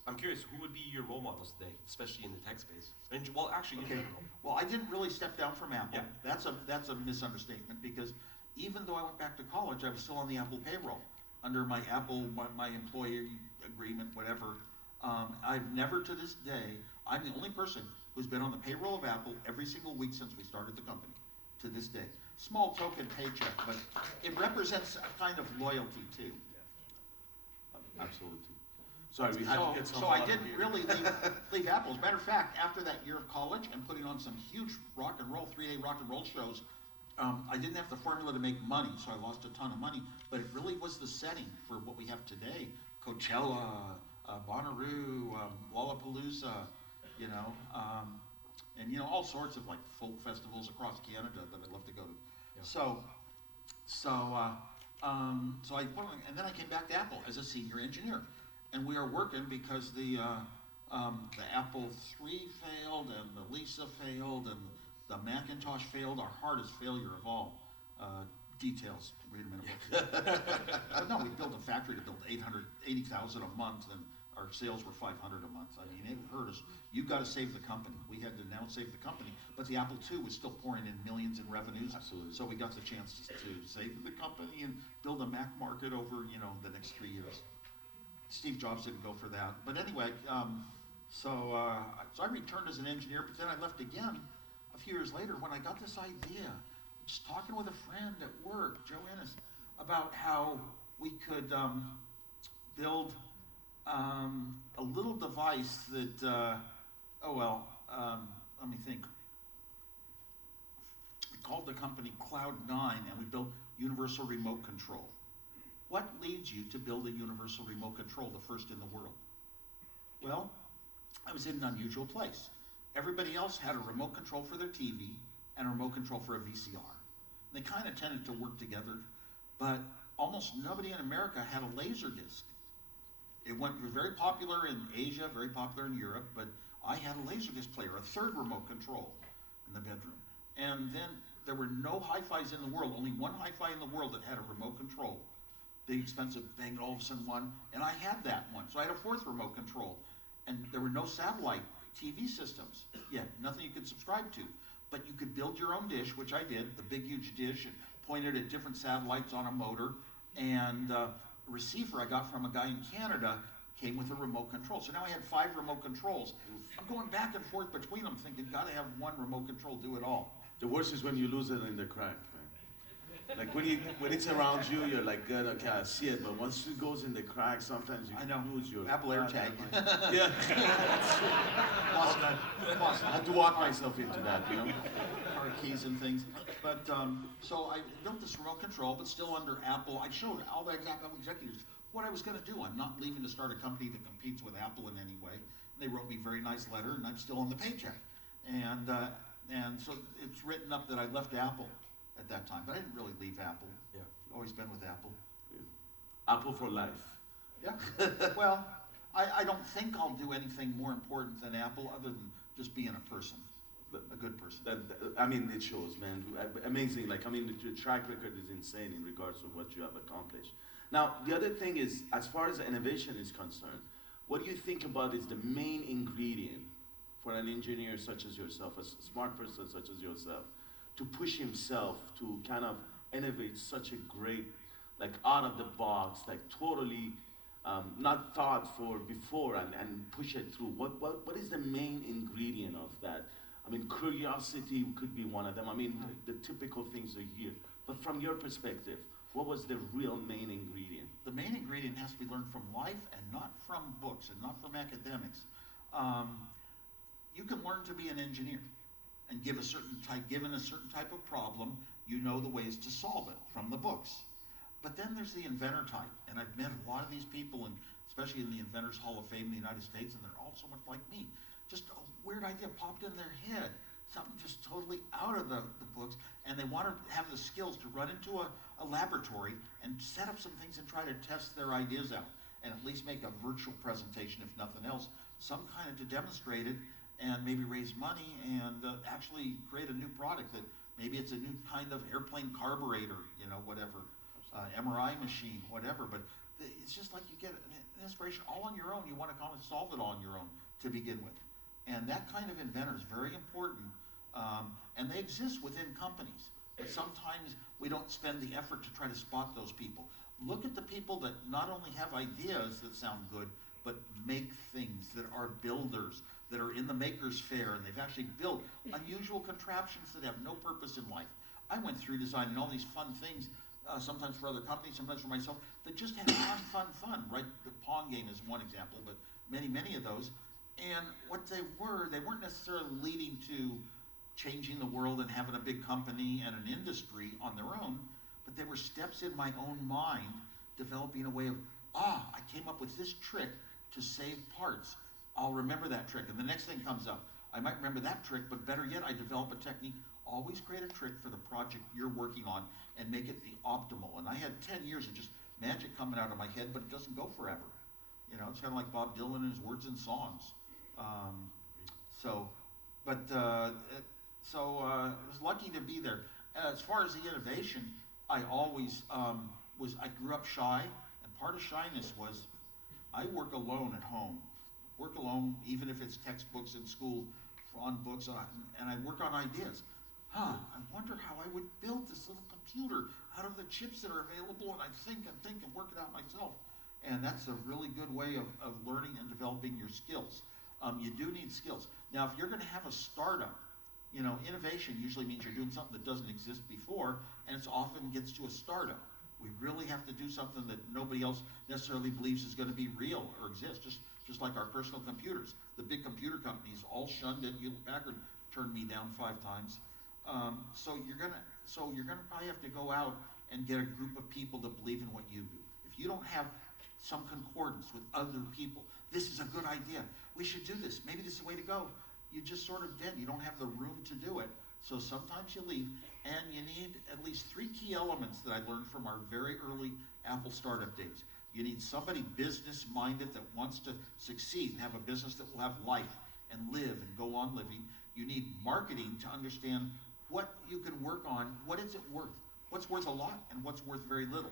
I'm curious, who would be your role models today, especially in the tech space? In general. Well, I didn't really step down from Apple. Yeah. That's a misunderstatement, because even though I went back to college, I was still on the Apple payroll under my employee agreement, whatever. I've never to this day, I'm the only person who's been on the payroll of Apple every single week since we started the company, to this day. Small token paycheck, but it represents a kind of loyalty too. Absolutely. Sorry, we had to get some. So I didn't really leave Apple. As a matter of fact, after that year of college and putting on some huge rock and roll, 3-day rock and roll shows, I didn't have the formula to make money, so I lost a ton of money. But it really was the setting for what we have today: Coachella, Bonnaroo, Lollapalooza, and all sorts of like folk festivals across Canada that I'd love to go to. Yeah. So I put on, and then I came back to Apple as a senior engineer. And we are working because the Apple III failed, and the Lisa failed, and the Macintosh failed. Our hardest failure of all. Details. Read a minute. But no, we built a factory to build 880,000 a month, and our sales were 500 a month. I mean, it hurt us. You've got to save the company. We had to now save the company, but the Apple II was still pouring in millions in revenues. Absolutely. So we got the chance to save the company and build a Mac market over the next 3 years. Steve Jobs didn't go for that. But anyway, so I returned as an engineer, but then I left again a few years later when I got this idea, just talking with a friend at work, Joe Ennis, about how we could build a little device that, let me think. We called the company Cloud9, and we built universal remote control. What leads you to build a universal remote control, the first in the world? Well, I was in an unusual place. Everybody else had a remote control for their TV and a remote control for a VCR. They kind of tended to work together, but almost nobody in America had a laser disc. It was very popular in Asia, very popular in Europe, but I had a laser disc player, a third remote control in the bedroom. And then there were no hi-fis in the world, only one hi-fi in the world that had a remote control. Big, expensive Bang & Olufsen one, and I had that one. So I had a fourth remote control. And there were no satellite TV systems yet, nothing you could subscribe to. But you could build your own dish, which I did, the big, huge dish, and pointed at different satellites on a motor. And a receiver I got from a guy in Canada came with a remote control. So now I had 5 remote controls. I'm going back and forth between them, thinking, gotta have one remote control do it all. The worst is when you lose it in the crack, man. Like when it's around you, you're like, good, okay, I see it. But once it goes in the crack, sometimes you lose your Apple AirTag. Yeah. Lost I had to walk myself into that, you know. car keys and things. But so I built this remote control, but still under Apple. I showed all the Apple executives what I was going to do. I'm not leaving to start a company that competes with Apple in any way. They wrote me a very nice letter, and I'm still on the paycheck. And so it's written up that I left Apple at that time, but I didn't really leave Apple. Yeah. Always been with Apple. Yeah. Apple for life. Yeah. Well, I don't think I'll do anything more important than Apple other than just being a person, a good person. I mean, it shows, man. Amazing. Like, I mean, the track record is insane in regards to what you have accomplished. Now, the other thing is, as far as innovation is concerned, what do you think about is the main ingredient for an engineer such as yourself, a smart person such as yourself, to push himself to kind of innovate such a great, like out of the box, like totally not thought for before and push it through? What is the main ingredient of that? I mean, curiosity could be one of them. I mean, the typical things are here. But from your perspective, what was the real main ingredient? The main ingredient has to be learned from life and not from books and not from academics. You can learn to be an engineer and given a certain type of problem, you know the ways to solve it from the books. But then there's the inventor type, and I've met a lot of these people, and especially in the Inventors Hall of Fame in the United States, and they're all so much like me. Just a weird idea popped in their head, something just totally out of the books, and they want to have the skills to run into a laboratory and set up some things and try to test their ideas out, and at least make a virtual presentation, if nothing else, some kind of to demonstrate it, and maybe raise money and actually create a new product that maybe it's a new kind of airplane carburetor, you know, whatever, MRI machine, whatever. But it's just like you get an inspiration all on your own. You want to come and solve it all on your own to begin with. And that kind of inventor is very important. And they exist within companies. But sometimes we don't spend the effort to try to spot those people. Look at the people that not only have ideas that sound good, but make things, that are builders, that are in the Makers Fair, and they've actually built unusual contraptions that have no purpose in life. I went through designing all these fun things, sometimes for other companies, sometimes for myself, that just had fun, right? The Pong game is one example, but many of those. And what they weren't necessarily leading to changing the world and having a big company and an industry on their own, but they were steps in my own mind, developing a way of, I came up with this trick to save parts. I'll remember that trick, and the next thing comes up. I might remember that trick, but better yet, I develop a technique. Always create a trick for the project you're working on and make it the optimal. And I had 10 years of just magic coming out of my head, but it doesn't go forever. You know, it's kind of like Bob Dylan and his words and songs. I was lucky to be there. As far as the innovation, I always I grew up shy, and part of shyness was I work alone at home. Work alone, even if it's textbooks in school, on books, and I work on ideas. I wonder how I would build this little computer out of the chips that are available, and I think and work it out myself. And that's a really good way of learning and developing your skills. You do need skills. Now, if you're going to have a startup, you know, innovation usually means you're doing something that doesn't exist before, and it often gets to a startup. We really have to do something that nobody else necessarily believes is going to be real or exist, just like our personal computers. The big computer companies all shunned it. Hewlett Packard turned me down 5 times. So you're gonna probably have to go out and get a group of people that believe in what you do. If you don't have some concordance with other people, this is a good idea, we should do this, maybe this is the way to go, you just sort of dead. You don't have the room to do it. So sometimes you leave, and you need at least 3 key elements that I learned from our very early Apple startup days. You need somebody business-minded that wants to succeed and have a business that will have life and live and go on living. You need marketing to understand what you can work on, what is it worth? What's worth a lot and what's worth very little,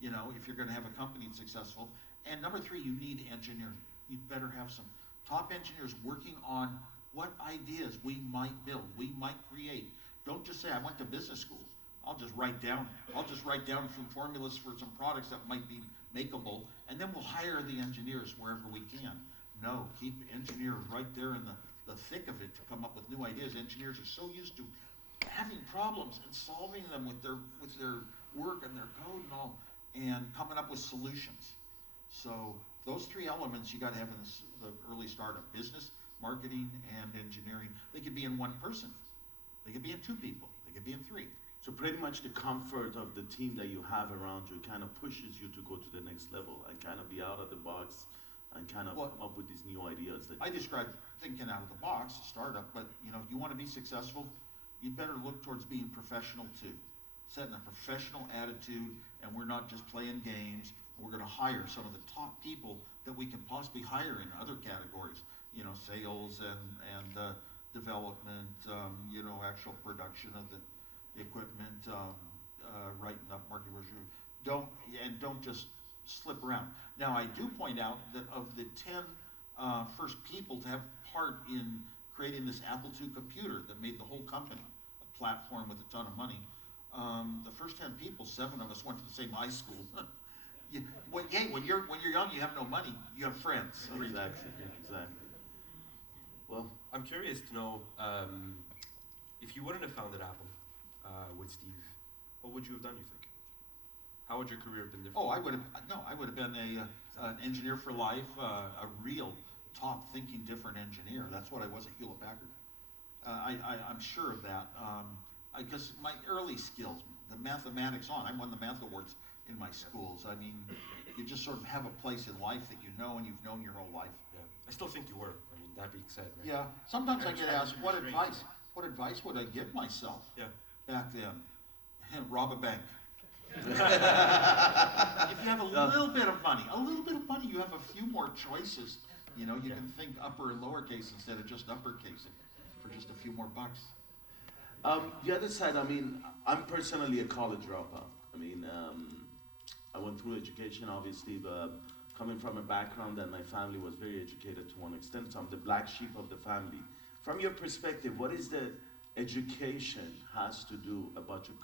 you know, if you're going to have a company that's successful. And number 3, you need engineering. You'd better have some top engineers working on what ideas we might build, we might create. Don't just say, I went to business school. I'll just write down some formulas for some products that might be makeable, and then we'll hire the engineers wherever we can. No, keep engineers right there in the thick of it to come up with new ideas. Engineers are so used to having problems and solving them with their work and their code and all, and coming up with solutions. So those 3 elements you got to have in the early startup: business, marketing, and engineering. They could be in 1 person. They could be in 2 people. They could be in 3. So pretty much the comfort of the team that you have around you kind of pushes you to go to the next level and kind of be out of the box and kind of come up with these new ideas. I describe thinking out of the box, a startup, but you know, if you want to be successful, you better look towards being professional too. Setting a professional attitude, and we're not just playing games. We're going to hire some of the top people that we can possibly hire in other categories, you know, sales and development, you know, actual production of the equipment, writing up market brochure. Don't just slip around. Now, I do point out that of the 10 first people to have part in creating this Apple II computer that made the whole company a platform with a ton of money, the first 10 people, 7 of us went to the same high school. When you're young, you have no money. You have friends. Exactly. Well, I'm curious to know if you wouldn't have founded Apple with Steve, what would you have done, you think? How would your career have been different? Oh, I would have been an engineer for life, a real top thinking different engineer. That's what I was at Hewlett Packard. I'm sure of that. Because my early skills, the mathematics I won the math awards in my schools. I mean, you just sort of have a place in life that you know and you've known your whole life. Yeah, I still think you were. I mean, that being said, right? Yeah, sometimes I get asked, what advice would I give myself back then? Rob a bank. If you have a little bit of money, you have a few more choices. You know, you can think upper and lowercase instead of just uppercase for just a few more bucks. The other side, I mean, I'm personally a college dropout. I mean, I went through education, obviously, but coming from a background that my family was very educated to one extent, so I'm the black sheep of the family. From your perspective, what is the education has to do about your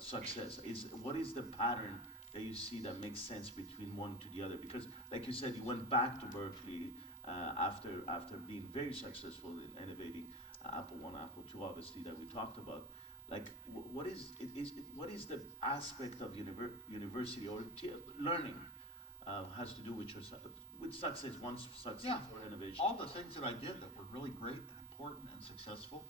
success? What is the pattern that you see that makes sense between one to the other? Because, like you said, you went back to Berkeley after being very successful in innovating Apple I, Apple II, obviously, that we talked about. Like, what is the aspect of university or learning has to do with success, one's success or innovation? All the things that I did that were really great and important and successful,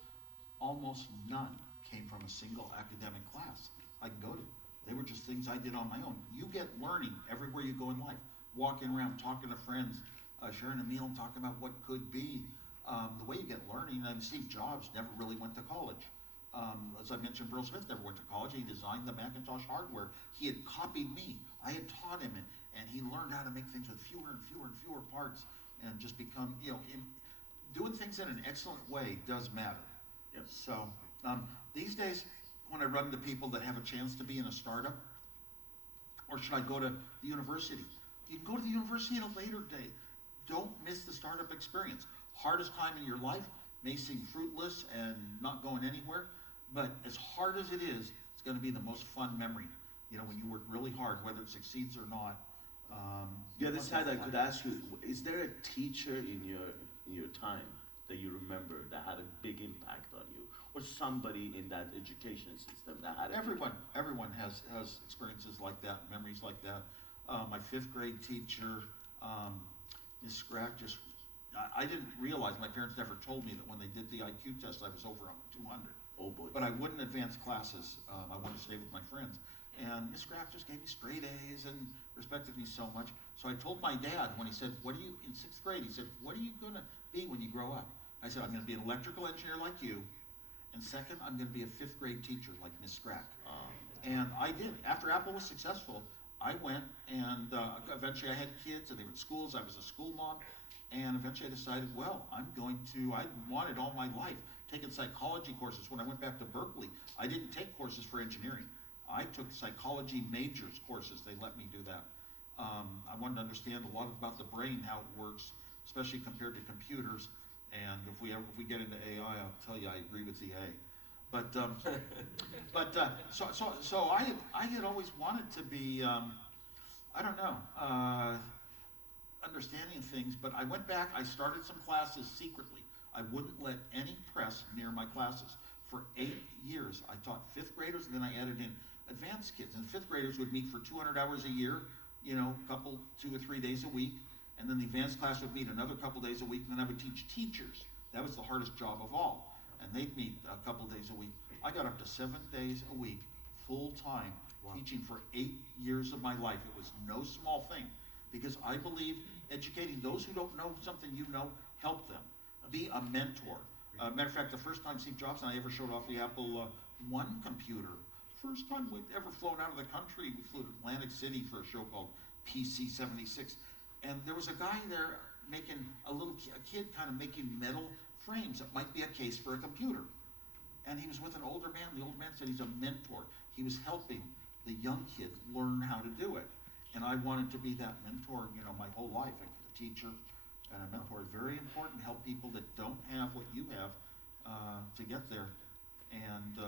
almost none came from a single academic class I can go to. They were just things I did on my own. You get learning everywhere you go in life. Walking around, talking to friends, sharing a meal and talking about what could be. The way you get learning, and Steve Jobs never really went to college. As I mentioned, Brill Smith never went to college. He designed the Macintosh hardware. He had copied me. I had taught him, and he learned how to make things with fewer and fewer parts and just become, you know, doing things in an excellent way does matter. Yep. So these days, when I run into people that have a chance to be in a startup, or should I go to the university? You can go to the university at a later date. Don't miss the startup experience. Hardest time in your life may seem fruitless and not going anywhere, but as hard as it is, it's going to be the most fun memory. You know, when you work really hard, whether it succeeds or not, The other side, I could ask you: is there a teacher in your time that you remember that had a big impact on you, or somebody in that education system that had? Everyone has experiences like that, memories like that. My 5th grade teacher, Miss Scrack, I didn't realize, my parents never told me that when they did the IQ test, I was over 200. Oh boy. But I wouldn't advance classes. I wanted to stay with my friends. And Miss Graff just gave me straight A's and respected me so much. So I told my dad when he said, in 6th grade, he said, what are you going to be when you grow up? I said, I'm going to be an electrical engineer like you. And second, I'm going to be a 5th grade teacher like Miss Graff. And I did. After Apple was successful, I went and eventually I had kids and they were at schools. I was a school mom. And eventually I decided, well, I wanted all my life taking psychology courses. When I went back to Berkeley, I didn't take courses for engineering. I took psychology majors courses. They let me do that. I wanted to understand a lot about the brain, how it works, especially compared to computers. And if we get into AI, I'll tell you I agree with the A. But so I had always wanted to be understanding things. But I went back. I started some classes secretly. I wouldn't let any press near my classes. For 8 years, I taught 5th graders, and then I added in advanced kids. And 5th graders would meet for 200 hours a year, 2 or 3 days a week. And then the advanced class would meet another couple days a week, and then I would teach teachers. That was the hardest job of all. And they'd meet a couple days a week. I got up to 7 days a week, full time, teaching for 8 years of my life. It was no small thing, because I believe educating those who don't know something you know, help them. Be a mentor. Matter of fact, the first time Steve Jobs and I ever showed off the Apple I computer, first time we'd ever flown out of the country, we flew to Atlantic City for a show called PC 76. And there was a guy there making a kid kind of making metal frames that might be a case for a computer. And he was with an older man. The old man said he's a mentor. He was helping the young kids learn how to do it. And I wanted to be that mentor, my whole life. A teacher and a mentor is very important to help people that don't have what you have to get there. And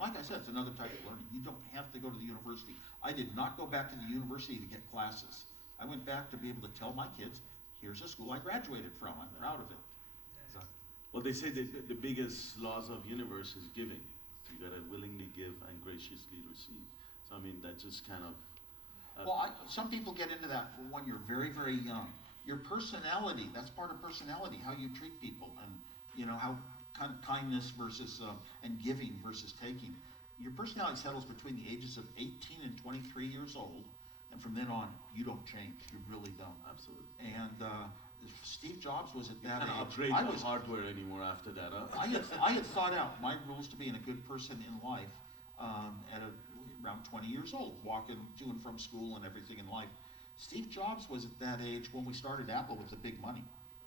like I said, it's another type of learning. You don't have to go to the university. I did not go back to the university to get classes. I went back to be able to tell my kids, here's a school I graduated from. I'm proud of it. So. Well, they say that the biggest laws of universe is giving. You gotta willingly give and graciously receive. So I mean, that just kind of. Some people get into that when you're very, very young. Your personality, that's part of personality, how you treat people, and how kindness versus and giving versus taking. Your personality settles between the ages of 18 and 23 years old, and from then on, you don't change. You really don't. Absolutely. And Steve Jobs was at that age. Upgrade my hardware anymore after that, huh? I had thought out my rules to being a good person in life at around 20 years old, walking to and from school and everything in life. Steve Jobs was at that age when we started Apple with the big money.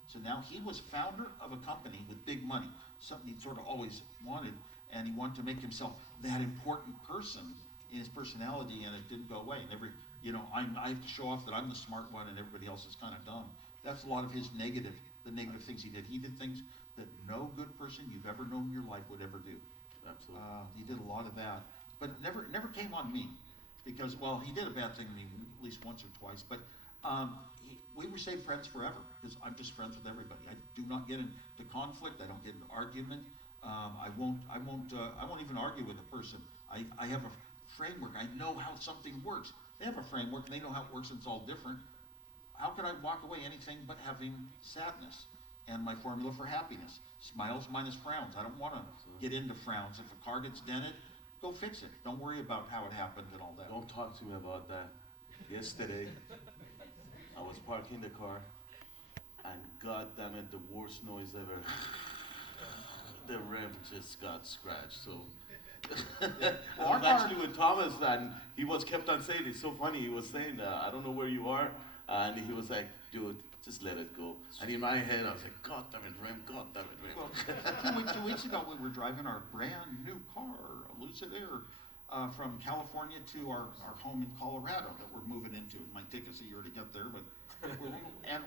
So now he was founder of a company with big money, something he'd sort of always wanted, and he wanted to make himself that important person in his personality, and it didn't go away. And I have to show off that I'm the smart one and everybody else is kind of dumb. That's a lot of his negative things he did. He did things that no good person you've ever known in your life would ever do. Absolutely. He did a lot of that, but it never came on me, because he did a bad thing to me at least once or twice. But we were stayed friends forever, because I'm just friends with everybody. I do not get into conflict. I don't get into argument. I won't even argue with a person. I have a framework. I know how something works. They have a framework and they know how it works, and it's all different. How could I walk away anything but having sadness? And my formula for happiness: smiles minus frowns. I don't want to get into frowns. If a car gets dented, go fix it. Don't worry about how it happened and all that. Don't talk to me about that. Yesterday, I was parking the car, and God damn it, the worst noise ever. The rim just got scratched. So I was actually with Thomas, and he kept on saying, it's so funny. He was saying, I don't know where you are, and he was like, dude, just let it go. And in my head, I was like, God damn it, rim, God damn it, rim. Well, 2 weeks ago, we were driving our brand new car, a Lucid Air, from California to our home in Colorado that we're moving into. It might take us a year to get there, but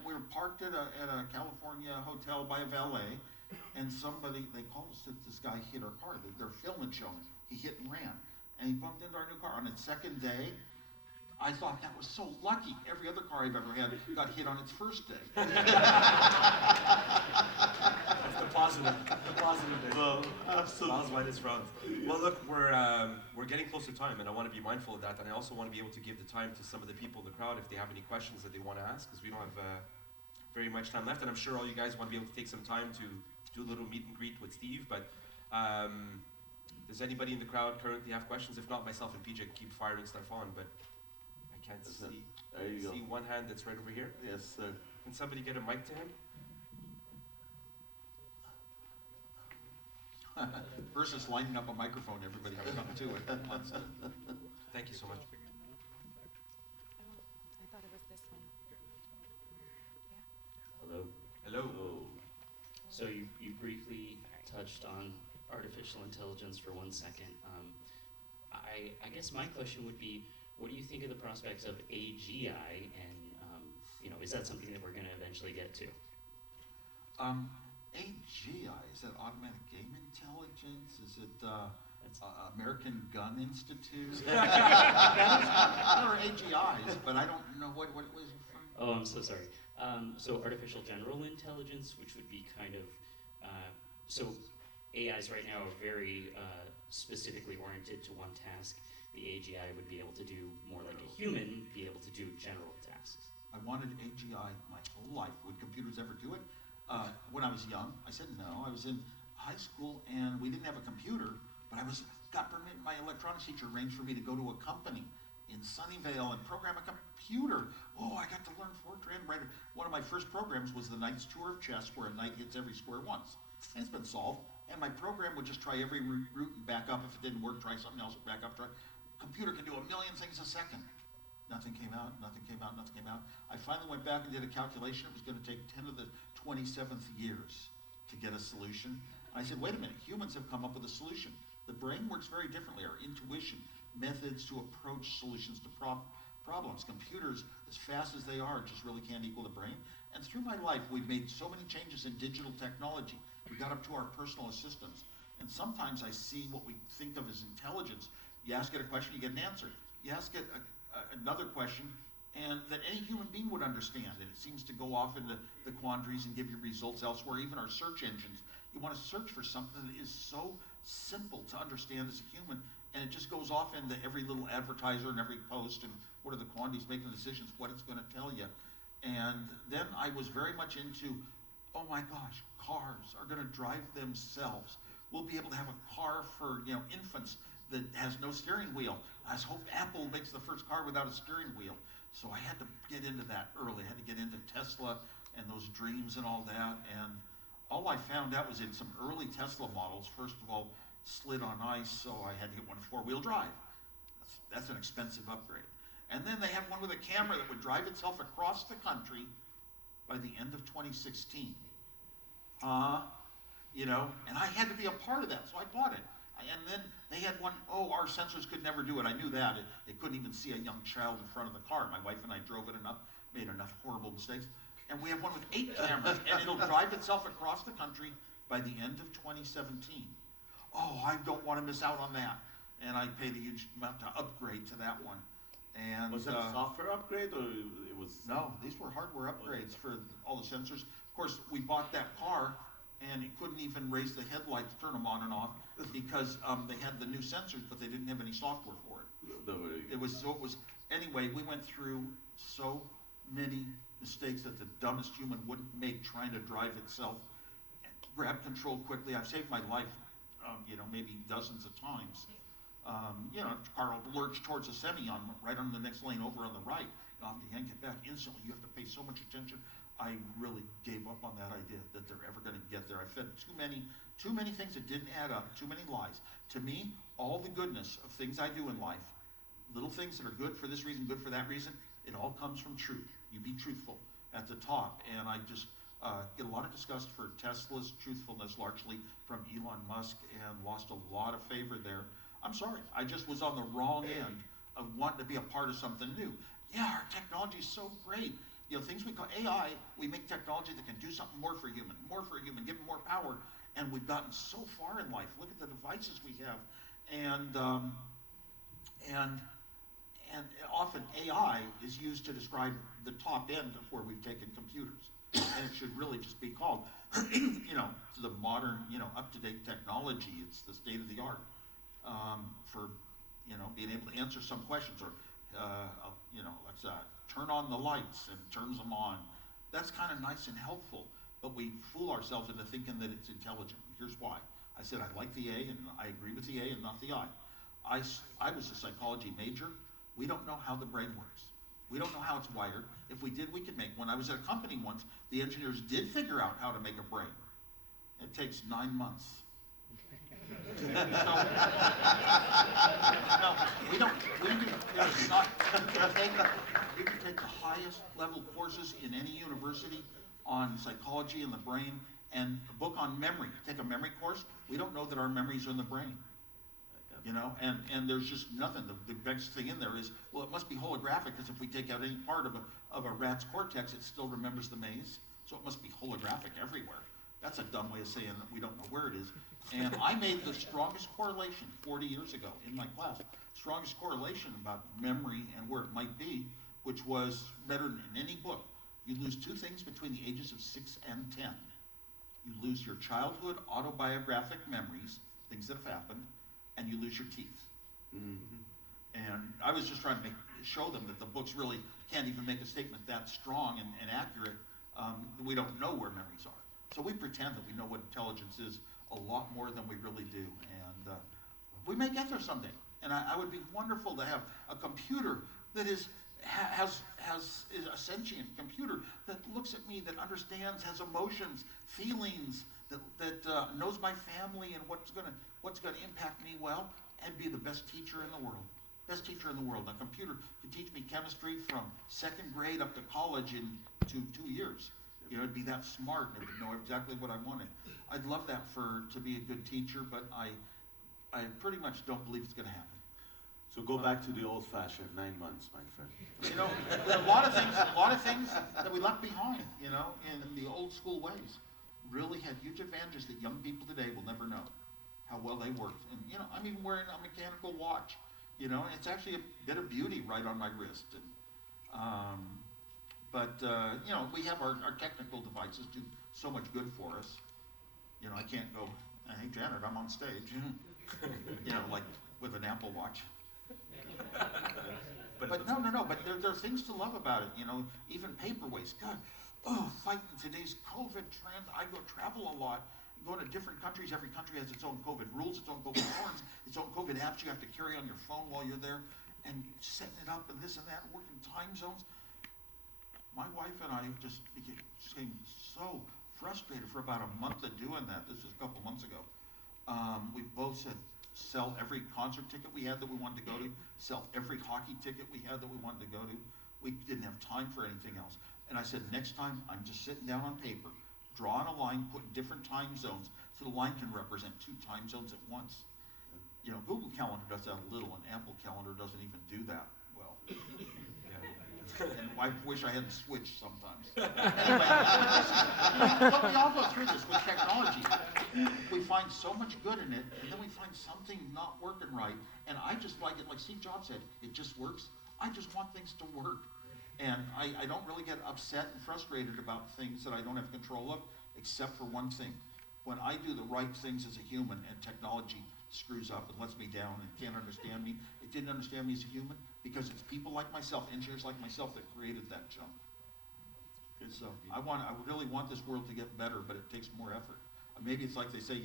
we were parked at a California hotel by a valet, and they called us that this guy hit our car. They're filming showing. He hit and ran, and he bumped into our new car. On its second day, I thought that was so lucky. Every other car I've ever had got hit on its first day. That's the positive. The positive day. Well, absolutely. Smiles, minus frowns. Well, look, we're getting close to time, and I want to be mindful of that, and I also want to be able to give the time to some of the people in the crowd if they have any questions that they want to ask, because we don't have very much time left, and I'm sure all you guys want to be able to take some time to do a little meet and greet with Steve, but does anybody in the crowd currently have questions? If not, myself and PJ can keep firing stuff on, but I can't see. There you go. See one hand that's right over here. Yes, sir. Can somebody get a mic to him? Versus lining up a microphone, everybody comes up to it. Thank you so much. I thought it was this one. Hello. Hello. So you briefly touched on artificial intelligence for 1 second. I guess my question would be, what do you think of the prospects of AGI, and is that something that we're going to eventually get to? AGI, is that Automatic Game Intelligence? Is it American Gun Institute? There are AGIs, but I don't know what it was from. Oh, I'm so sorry. So artificial general intelligence, which would be kind of, so AIs right now are very specifically oriented to one task. The AGI would be able to do more like a human, be able to do general tasks. I wanted AGI my whole life. Would computers ever do it? When I was young, I said no. I was in high school and we didn't have a computer, but got permit. My electronics teacher arranged for me to go to a company in Sunnyvale and program a computer. Oh, I got to learn Fortran. Right. One of my first programs was the Knight's Tour of Chess, where a knight hits every square once. And it's been solved. And my program would just try every route and back up. If it didn't work, try something else, back up, try. Computer can do a million things a second. Nothing came out, nothing came out, nothing came out. I finally went back and did a calculation. It was going to take 10 to the 27th years to get a solution. I said, wait a minute, humans have come up with a solution. The brain works very differently. Our intuition, methods to approach solutions to problems. Computers, as fast as they are, just really can't equal the brain. And through my life, we've made so many changes in digital technology. We got up to our personal assistants. And sometimes I see what we think of as intelligence. You ask it a question, you get an answer. You ask it another question, and that any human being would understand. And it seems to go off into the quandaries and give you results elsewhere. Even our search engines, you want to search for something that is so simple to understand as a human, and it just goes off into every little advertiser and every post, and what are the quantities making the decisions, what it's going to tell you. And then I was very much into, oh my gosh, cars are going to drive themselves. We'll be able to have a car for infants that has no steering wheel. I hope Apple makes the first car without a steering wheel. So I had to get into that early. I had to get into Tesla and those dreams and all that. And all I found out was in some early Tesla models, first of all, slid on ice, so I had to get one 4-wheel drive. That's an expensive upgrade. And then they had one with a camera that would drive itself across the country by the end of 2016. And I had to be a part of that, so I bought it. And then they had one, our sensors could never do it. I knew that. It couldn't even see a young child in front of the car. My wife and I drove it enough, made enough horrible mistakes. And we have one with 8 cameras, and it'll drive itself across the country by the end of 2017. Oh, I don't want to miss out on that. And I paid a huge amount to upgrade to that one. And was that a software upgrade, or it was? No, these were hardware upgrades for all the sensors. Of course, we bought that car, and it couldn't even raise the headlights, turn them on and off, because they had the new sensors, but they didn't have any software for it. Anyway, we went through so many mistakes that the dumbest human wouldn't make trying to drive itself. Grab control quickly. I've saved my life, maybe dozens of times. Car will lurch towards a semi right on the next lane over on the right. Off the yank it back instantly. You have to pay so much attention. I really gave up on that idea that they're ever going to get there. I fed too many things that didn't add up, too many lies. To me, all the goodness of things I do in life, little things that are good for this reason, good for that reason, it all comes from truth. You be truthful at the top. And I just get a lot of disgust for Tesla's truthfulness, largely from Elon Musk, and lost a lot of favor there. I'm sorry, I just was on the wrong end of wanting to be a part of something new. Yeah, our technology is so great. Things we call AI, we make technology that can do something more for human, give them more power, and we've gotten so far in life. Look at the devices we have, and often AI is used to describe the top end of where we've taken computers. And it should really just be called, the modern, up-to-date technology. It's the state of the art for, being able to answer some questions, or, let's turn on the lights and turns them on. That's kind of nice and helpful, but we fool ourselves into thinking that it's intelligent. Here's why. I said I like the A, and I agree with the A and not the I. I was a psychology major. We don't know how the brain works. We don't know how it's wired. If we did, we could make. When I was at a company once, the engineers did figure out how to make a brain. It takes 9 months. So, no, we don't. There's not. You can take the highest level courses in any university on psychology and the brain, and a book on memory. Take a memory course. We don't know that our memories are in the brain. And there's just nothing. The biggest thing in there is, well, it must be holographic, because if we take out any part of a rat's cortex, it still remembers the maze. So it must be holographic everywhere. That's a dumb way of saying that we don't know where it is. And I made the strongest correlation 40 years ago in my class, strongest correlation about memory and where it might be, which was better than in any book. You lose 2 things between the ages of 6 and 10. You lose your childhood autobiographic memories, things that have happened, and you lose your teeth. Mm-hmm. And I was just trying to show them that the books really can't even make a statement that strong and accurate. We don't know where memories are. So we pretend that we know what intelligence is a lot more than we really do. And we may get there someday. And I would be wonderful to have a computer that is a sentient computer that looks at me, that understands, has emotions, feelings, that knows my family and what's gonna impact me well, and be the best teacher in the world. Best teacher in the world. A computer could teach me chemistry from 2nd grade up to college in 2 years. It'd be that smart, and it would know exactly what I wanted. I'd love that to be a good teacher, but I pretty much don't believe it's gonna happen. So go back to the old-fashioned 9 months, my friend. A lot of things that we left behind, in the old school ways, really had huge advantages that young people today will never know how well they worked. And I'm even wearing a mechanical watch. It's actually a bit of beauty right on my wrist. And, we have our technical devices do so much good for us. I can't go, hey Janet, I'm on stage. Like with an Apple Watch. But no. But there are things to love about it. Even paperweights. God, fighting today's COVID trend. I go travel a lot. Go to different countries. Every country has its own COVID rules, its own COVID norms, its own COVID apps you have to carry on your phone while you're there, and setting it up and this and that, working time zones. My wife and I just became so frustrated for about a month of doing that. This was a couple months ago. We both said, sell every concert ticket we had that we wanted to go to, sell every hockey ticket we had that we wanted to go to. We didn't have time for anything else. And I said, next time I'm just sitting down on paper, drawing a line, putting different time zones, so the line can represent 2 time zones at once. Google Calendar does that a little, and Apple Calendar doesn't even do that well. And I wish I hadn't switched sometimes. Anyway, but we all go through this with technology. We find so much good in it, and then we find something not working right. And I just like it, like Steve Jobs said, it just works. I just want things to work. And I don't really get upset and frustrated about things that I don't have control of, except for one thing. When I do the right things as a human and technology screws up and lets me down and can't understand me, it didn't understand me as a human, because it's people like myself, engineers like myself, that created that junk. So I really want this world to get better, but it takes more effort. Maybe it's like they say,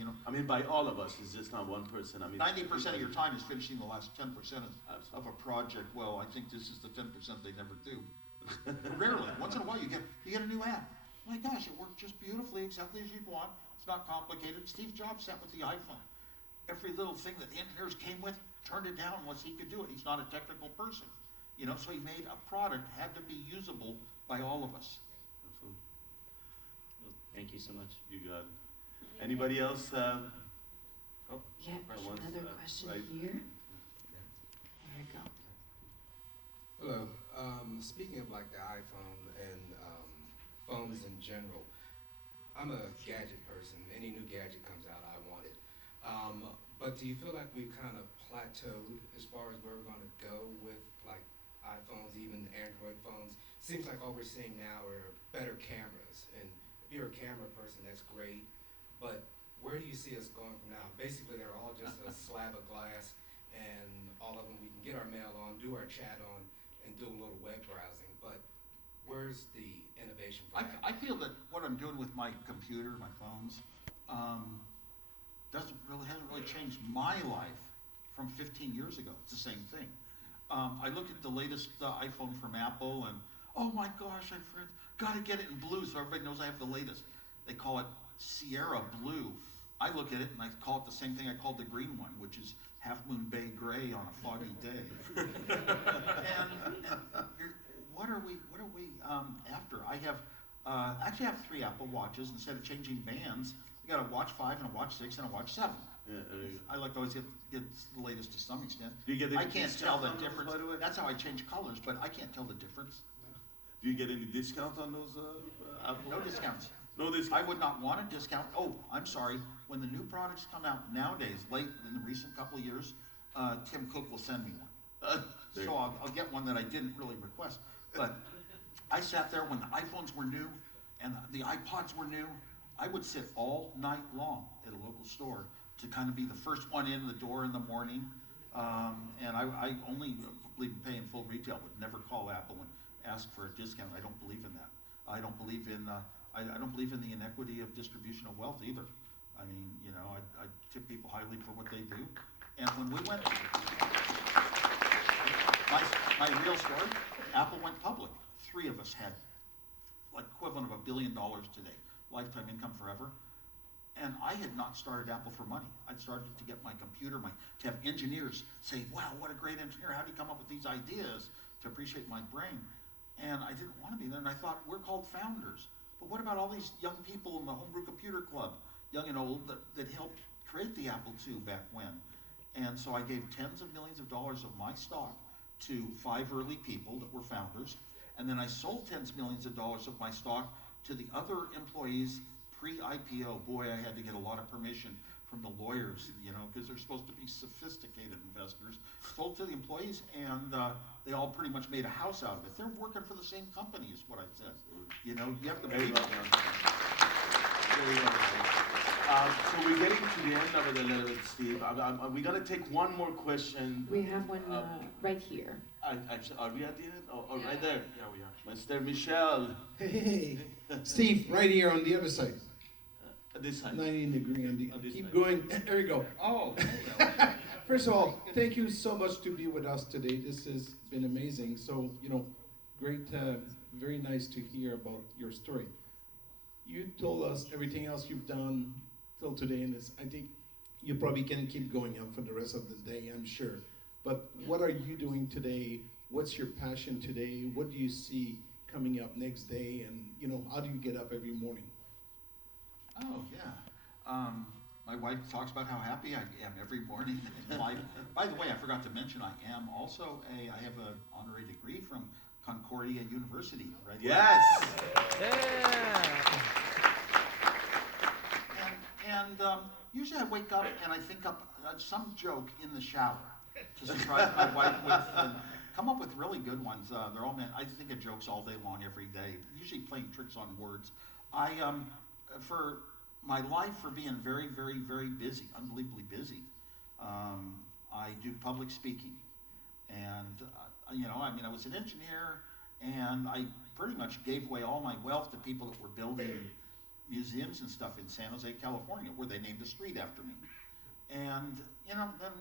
by all of us, it's just not one person. 90% of your time is finishing the last 10% of a project. Well, I think this is the 10% they never do. Rarely. Once in a while you get a new app. My gosh, it worked just beautifully, exactly as you'd want. It's not complicated. Steve Jobs sat with the iPhone. Every little thing that the engineers came with, turned it down unless he could do it. He's not a technical person. So he made a product, had to be usable by all of us. Absolutely. Well, thank you so much. You got it. Anybody else? Yeah, another question right here. There you go. Hello. Speaking of like the iPhone and phones in general, I'm a gadget person. Any new gadget comes out, I want it. But do you feel like we've kind of plateaued as far as where we're going to go with like iPhones, even Android phones. Seems like all we're seeing now are better cameras. And if you're a camera person, that's great. But where do you see us going from now? Basically, they're all just a slab of glass, and all of them we can get our mail on, do our chat on, and do a little web browsing. But where's the innovation from that? I feel that what I'm doing with my computer, my phones, hasn't really changed my life from 15 years ago. It's the same thing. I look at the latest iPhone from Apple, and oh my gosh, I've got to get it in blue so everybody knows I have the latest. They call it Sierra Blue. I look at it and I call it the same thing I called the green one, which is Half Moon Bay Gray on a foggy day. What are we after? I have actually have 3 Apple Watches. Instead of changing bands, I got a Watch 5 and a Watch 6 and a Watch 7. Yeah, I like to always get the latest to some extent. Do you get any I can't tell the discount on those, difference. by the way? That's how I change colors, but I can't tell the difference. Do you get any discount on those Apple? No discounts. No discount. I would not want a discount. Oh, I'm sorry. When the new products come out nowadays, late in the recent couple of years, Tim Cook will send me one. So I'll get one that I didn't really request. But I sat there when the iPhones were new and the iPods were new. I would sit all night long at a local store to kind of be the first one in the door in the morning. And I only believe in paying full retail, would never call Apple and ask for a discount. I don't believe in that. I don't believe in I don't believe in the inequity of distribution of wealth either. I mean, you know, I tip people highly for what they do. And when we went, my real story, Apple went public. 3 of us had like equivalent of $1 billion today, lifetime income forever. And I had not started Apple for money. I'd started to get my computer, to have engineers say, wow, what a great engineer. How do you come up with these ideas to appreciate my brain? And I didn't want to be there. And I thought, we're called founders. But what about all these young people in the Homebrew Computer Club, young and old, that helped create the Apple II back when? And so I gave tens of millions of dollars of my stock to 5 early people that were founders. And then I sold tens of millions of dollars of my stock to the other employees pre-IPO. Boy, I had to get a lot of permission from the lawyers, you know, because they're supposed to be sophisticated investors. Sold to the employees, and they all pretty much made a house out of it. They're working for the same company, is what I said. You know, you have to believe it. So we're getting to the end of it a little bit, Steve. We're going to take one more question. We have one right here. Actually, are we at the end? Oh, Yeah. right there. Yeah, we are. Mr. Michel. Hey, Steve, right here on the other side. This side. 90 degree on the. On this Keep side. going. There we go. Oh, First of all, thank you so much to be with us today. This has been amazing. So, you know, great, very nice to hear about your story. You told us everything else you've done till today, and I think you probably can keep going on for the rest of the day, I'm sure. But what are you doing today? What's your passion today? What do you see coming up next day? And, you know, how do you get up every morning? oh yeah. My wife talks about how happy I am every morning in life. By the way, I forgot to mention I am also I have an honorary degree from Concordia University, right? Yes. And usually I wake up and I think up some joke in the shower to surprise my wife with, and come up with really good ones. They're all meant. I think of jokes all day long, every day. Usually playing tricks on words. I for my life, for being very, very, very busy, unbelievably busy. I do public speaking, and you know, I mean, I was an engineer, and I pretty much gave away all my wealth to people that were building museums and stuff in San Jose, California, where they named a street after me. And you know, then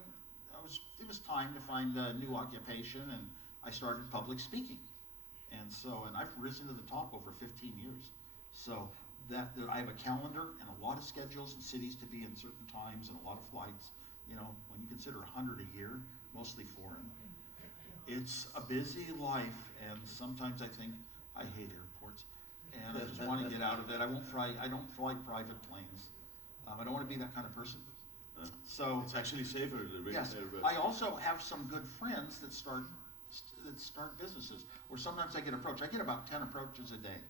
it was time to find a new occupation, and I started public speaking. And so, and I've risen to the top over 15 years. So I have a calendar and a lot of schedules and cities to be in certain times and a lot of flights. You know, when you consider 100 a year, mostly foreign, it's a busy life. And sometimes I think I hate airports, and I just want to get out of it. I don't fly private planes. I don't want to be that kind of person. So It's actually safer to bring yes, there, but I also have some good friends that start businesses, or sometimes I get approached. I get about 10 approaches a day.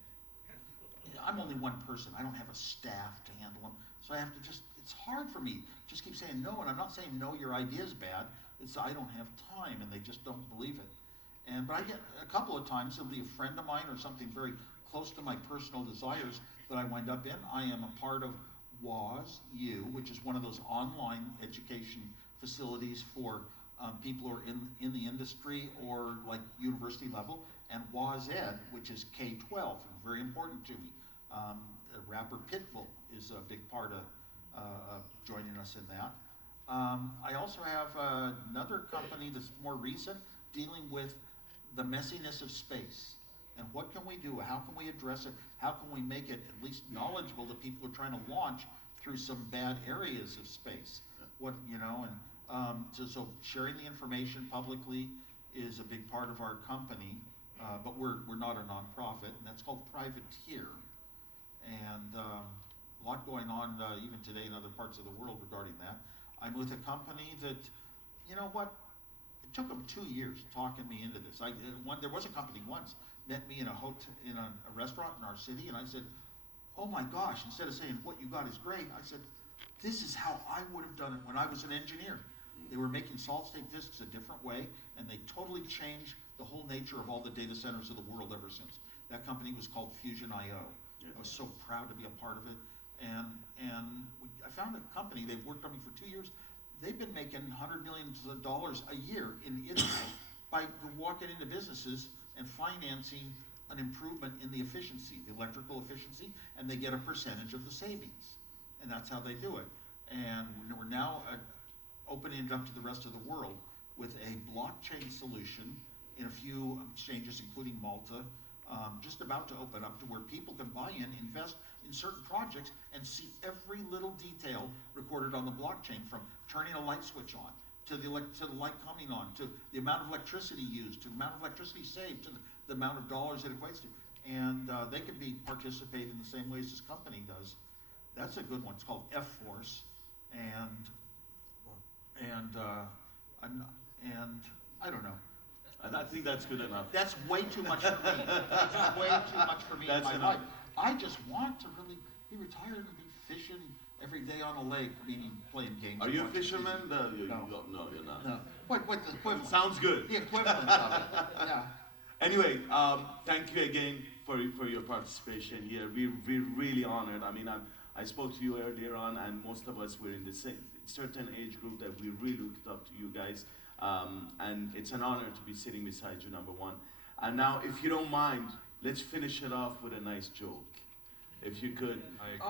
I'm only one person. I don't have a staff to handle them, so I have to it's hard for me. Just keep saying no, and I'm not saying no, your idea is bad. It's I don't have time, and they just don't believe it. But I get a couple of times, it'll be a friend of mine or something very close to my personal desires that I wind up in. I am a part of WozU, which is one of those online education facilities for people who are in the industry or like university level, and WozEd, which is K-12, very important to me. Rapper Pitbull is a big part of joining us in that. I also have another company that's more recent, dealing with the messiness of space. And what can we do? How can we address it? How can we make it at least knowledgeable to people who are trying to launch through some bad areas of space? So sharing the information publicly is a big part of our company, but we're not a nonprofit, and that's called Privateer. And a lot going on even today in other parts of the world regarding that. I'm with a company that, you know what? It took them 2 years talking me into this. There was a company once met me in a restaurant in our city, and I said, "Oh my gosh!" Instead of saying what you got is great, I said, "This is how I would have done it when I was an engineer." They were making solid-state disks a different way, and they totally changed the whole nature of all the data centers of the world ever since. That company was called Fusion.io. I was so proud to be a part of it, and I found a company. They've worked on me for 2 years. They've been making $100 million a year in Italy by walking into businesses and financing an improvement in the efficiency, the electrical efficiency, and they get a percentage of the savings. And that's how they do it. And we're now opening it up to the rest of the world with a blockchain solution in a few exchanges, including Malta, just about to open up to where people can buy in, invest in certain projects, and see every little detail recorded on the blockchain, from turning a light switch on, to the light coming on, to the amount of electricity used, to the amount of electricity saved, to the amount of dollars it equates to. And they can participate in the same ways this company does. That's a good one. It's called F-Force, and I don't know. And I think that's good enough. That's way too much for me. That's way too much for me in my life. I just want to really be retired and be fishing every day on a lake, meaning playing games. Are you a fisherman? No, you're not. No. What the equivalent? Sounds good. The equivalent of it. Yeah. Anyway, thank you again for your participation here. We're really honored. I mean, I spoke to you earlier on, and most of us were in the same certain age group that we really looked up to you guys. And it's an honor to be sitting beside you, number one. And now, if you don't mind, let's finish it off with a nice joke. If you could,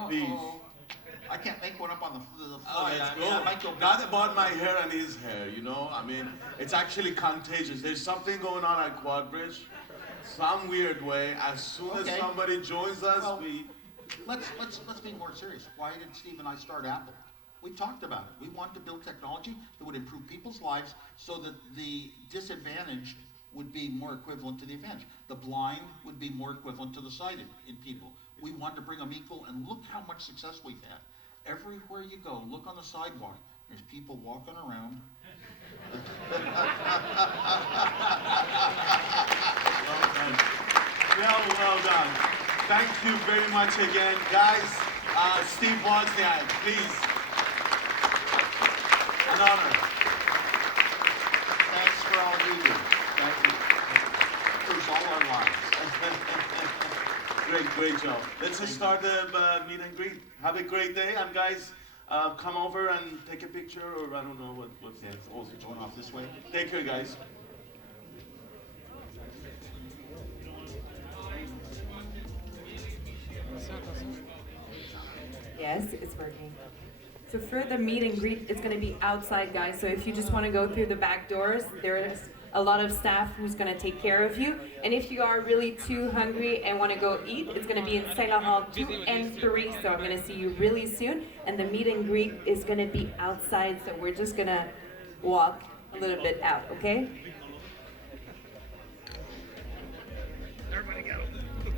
please. I can't make one up on the fly. Oh, let's go. I might go not about my hair and his hair, you know? I mean, it's actually contagious. There's something going on at Quadbridge, some weird way. As soon as somebody joins us, let's be more serious. Why did Steve and I start Apple? We talked about it. We wanted to build technology that would improve people's lives so that the disadvantaged would be more equivalent to the advantaged. The blind would be more equivalent to the sighted in people. We wanted to bring them equal, and look how much success we've had. Everywhere you go, look on the sidewalk. There's people walking around. Well done. Thank you very much again. Guys, Steve Wozniak, please. An honor. Thanks for all you do. Thank you. Proves all our lives. Great job. Let's just start the meet and greet. Have a great day, and guys, come over and take a picture, or I don't know what's also Going off this way. Take care, guys. Yes, it's working. So for the meet and greet, it's going to be outside, guys. So if you just want to go through the back doors, there's a lot of staff who's going to take care of you. And if you are really too hungry and want to go eat, it's going to be in Saint Hall 2 and 3. So I'm going to see you really soon. And the meet and greet is going to be outside. So we're just going to walk a little bit out, okay?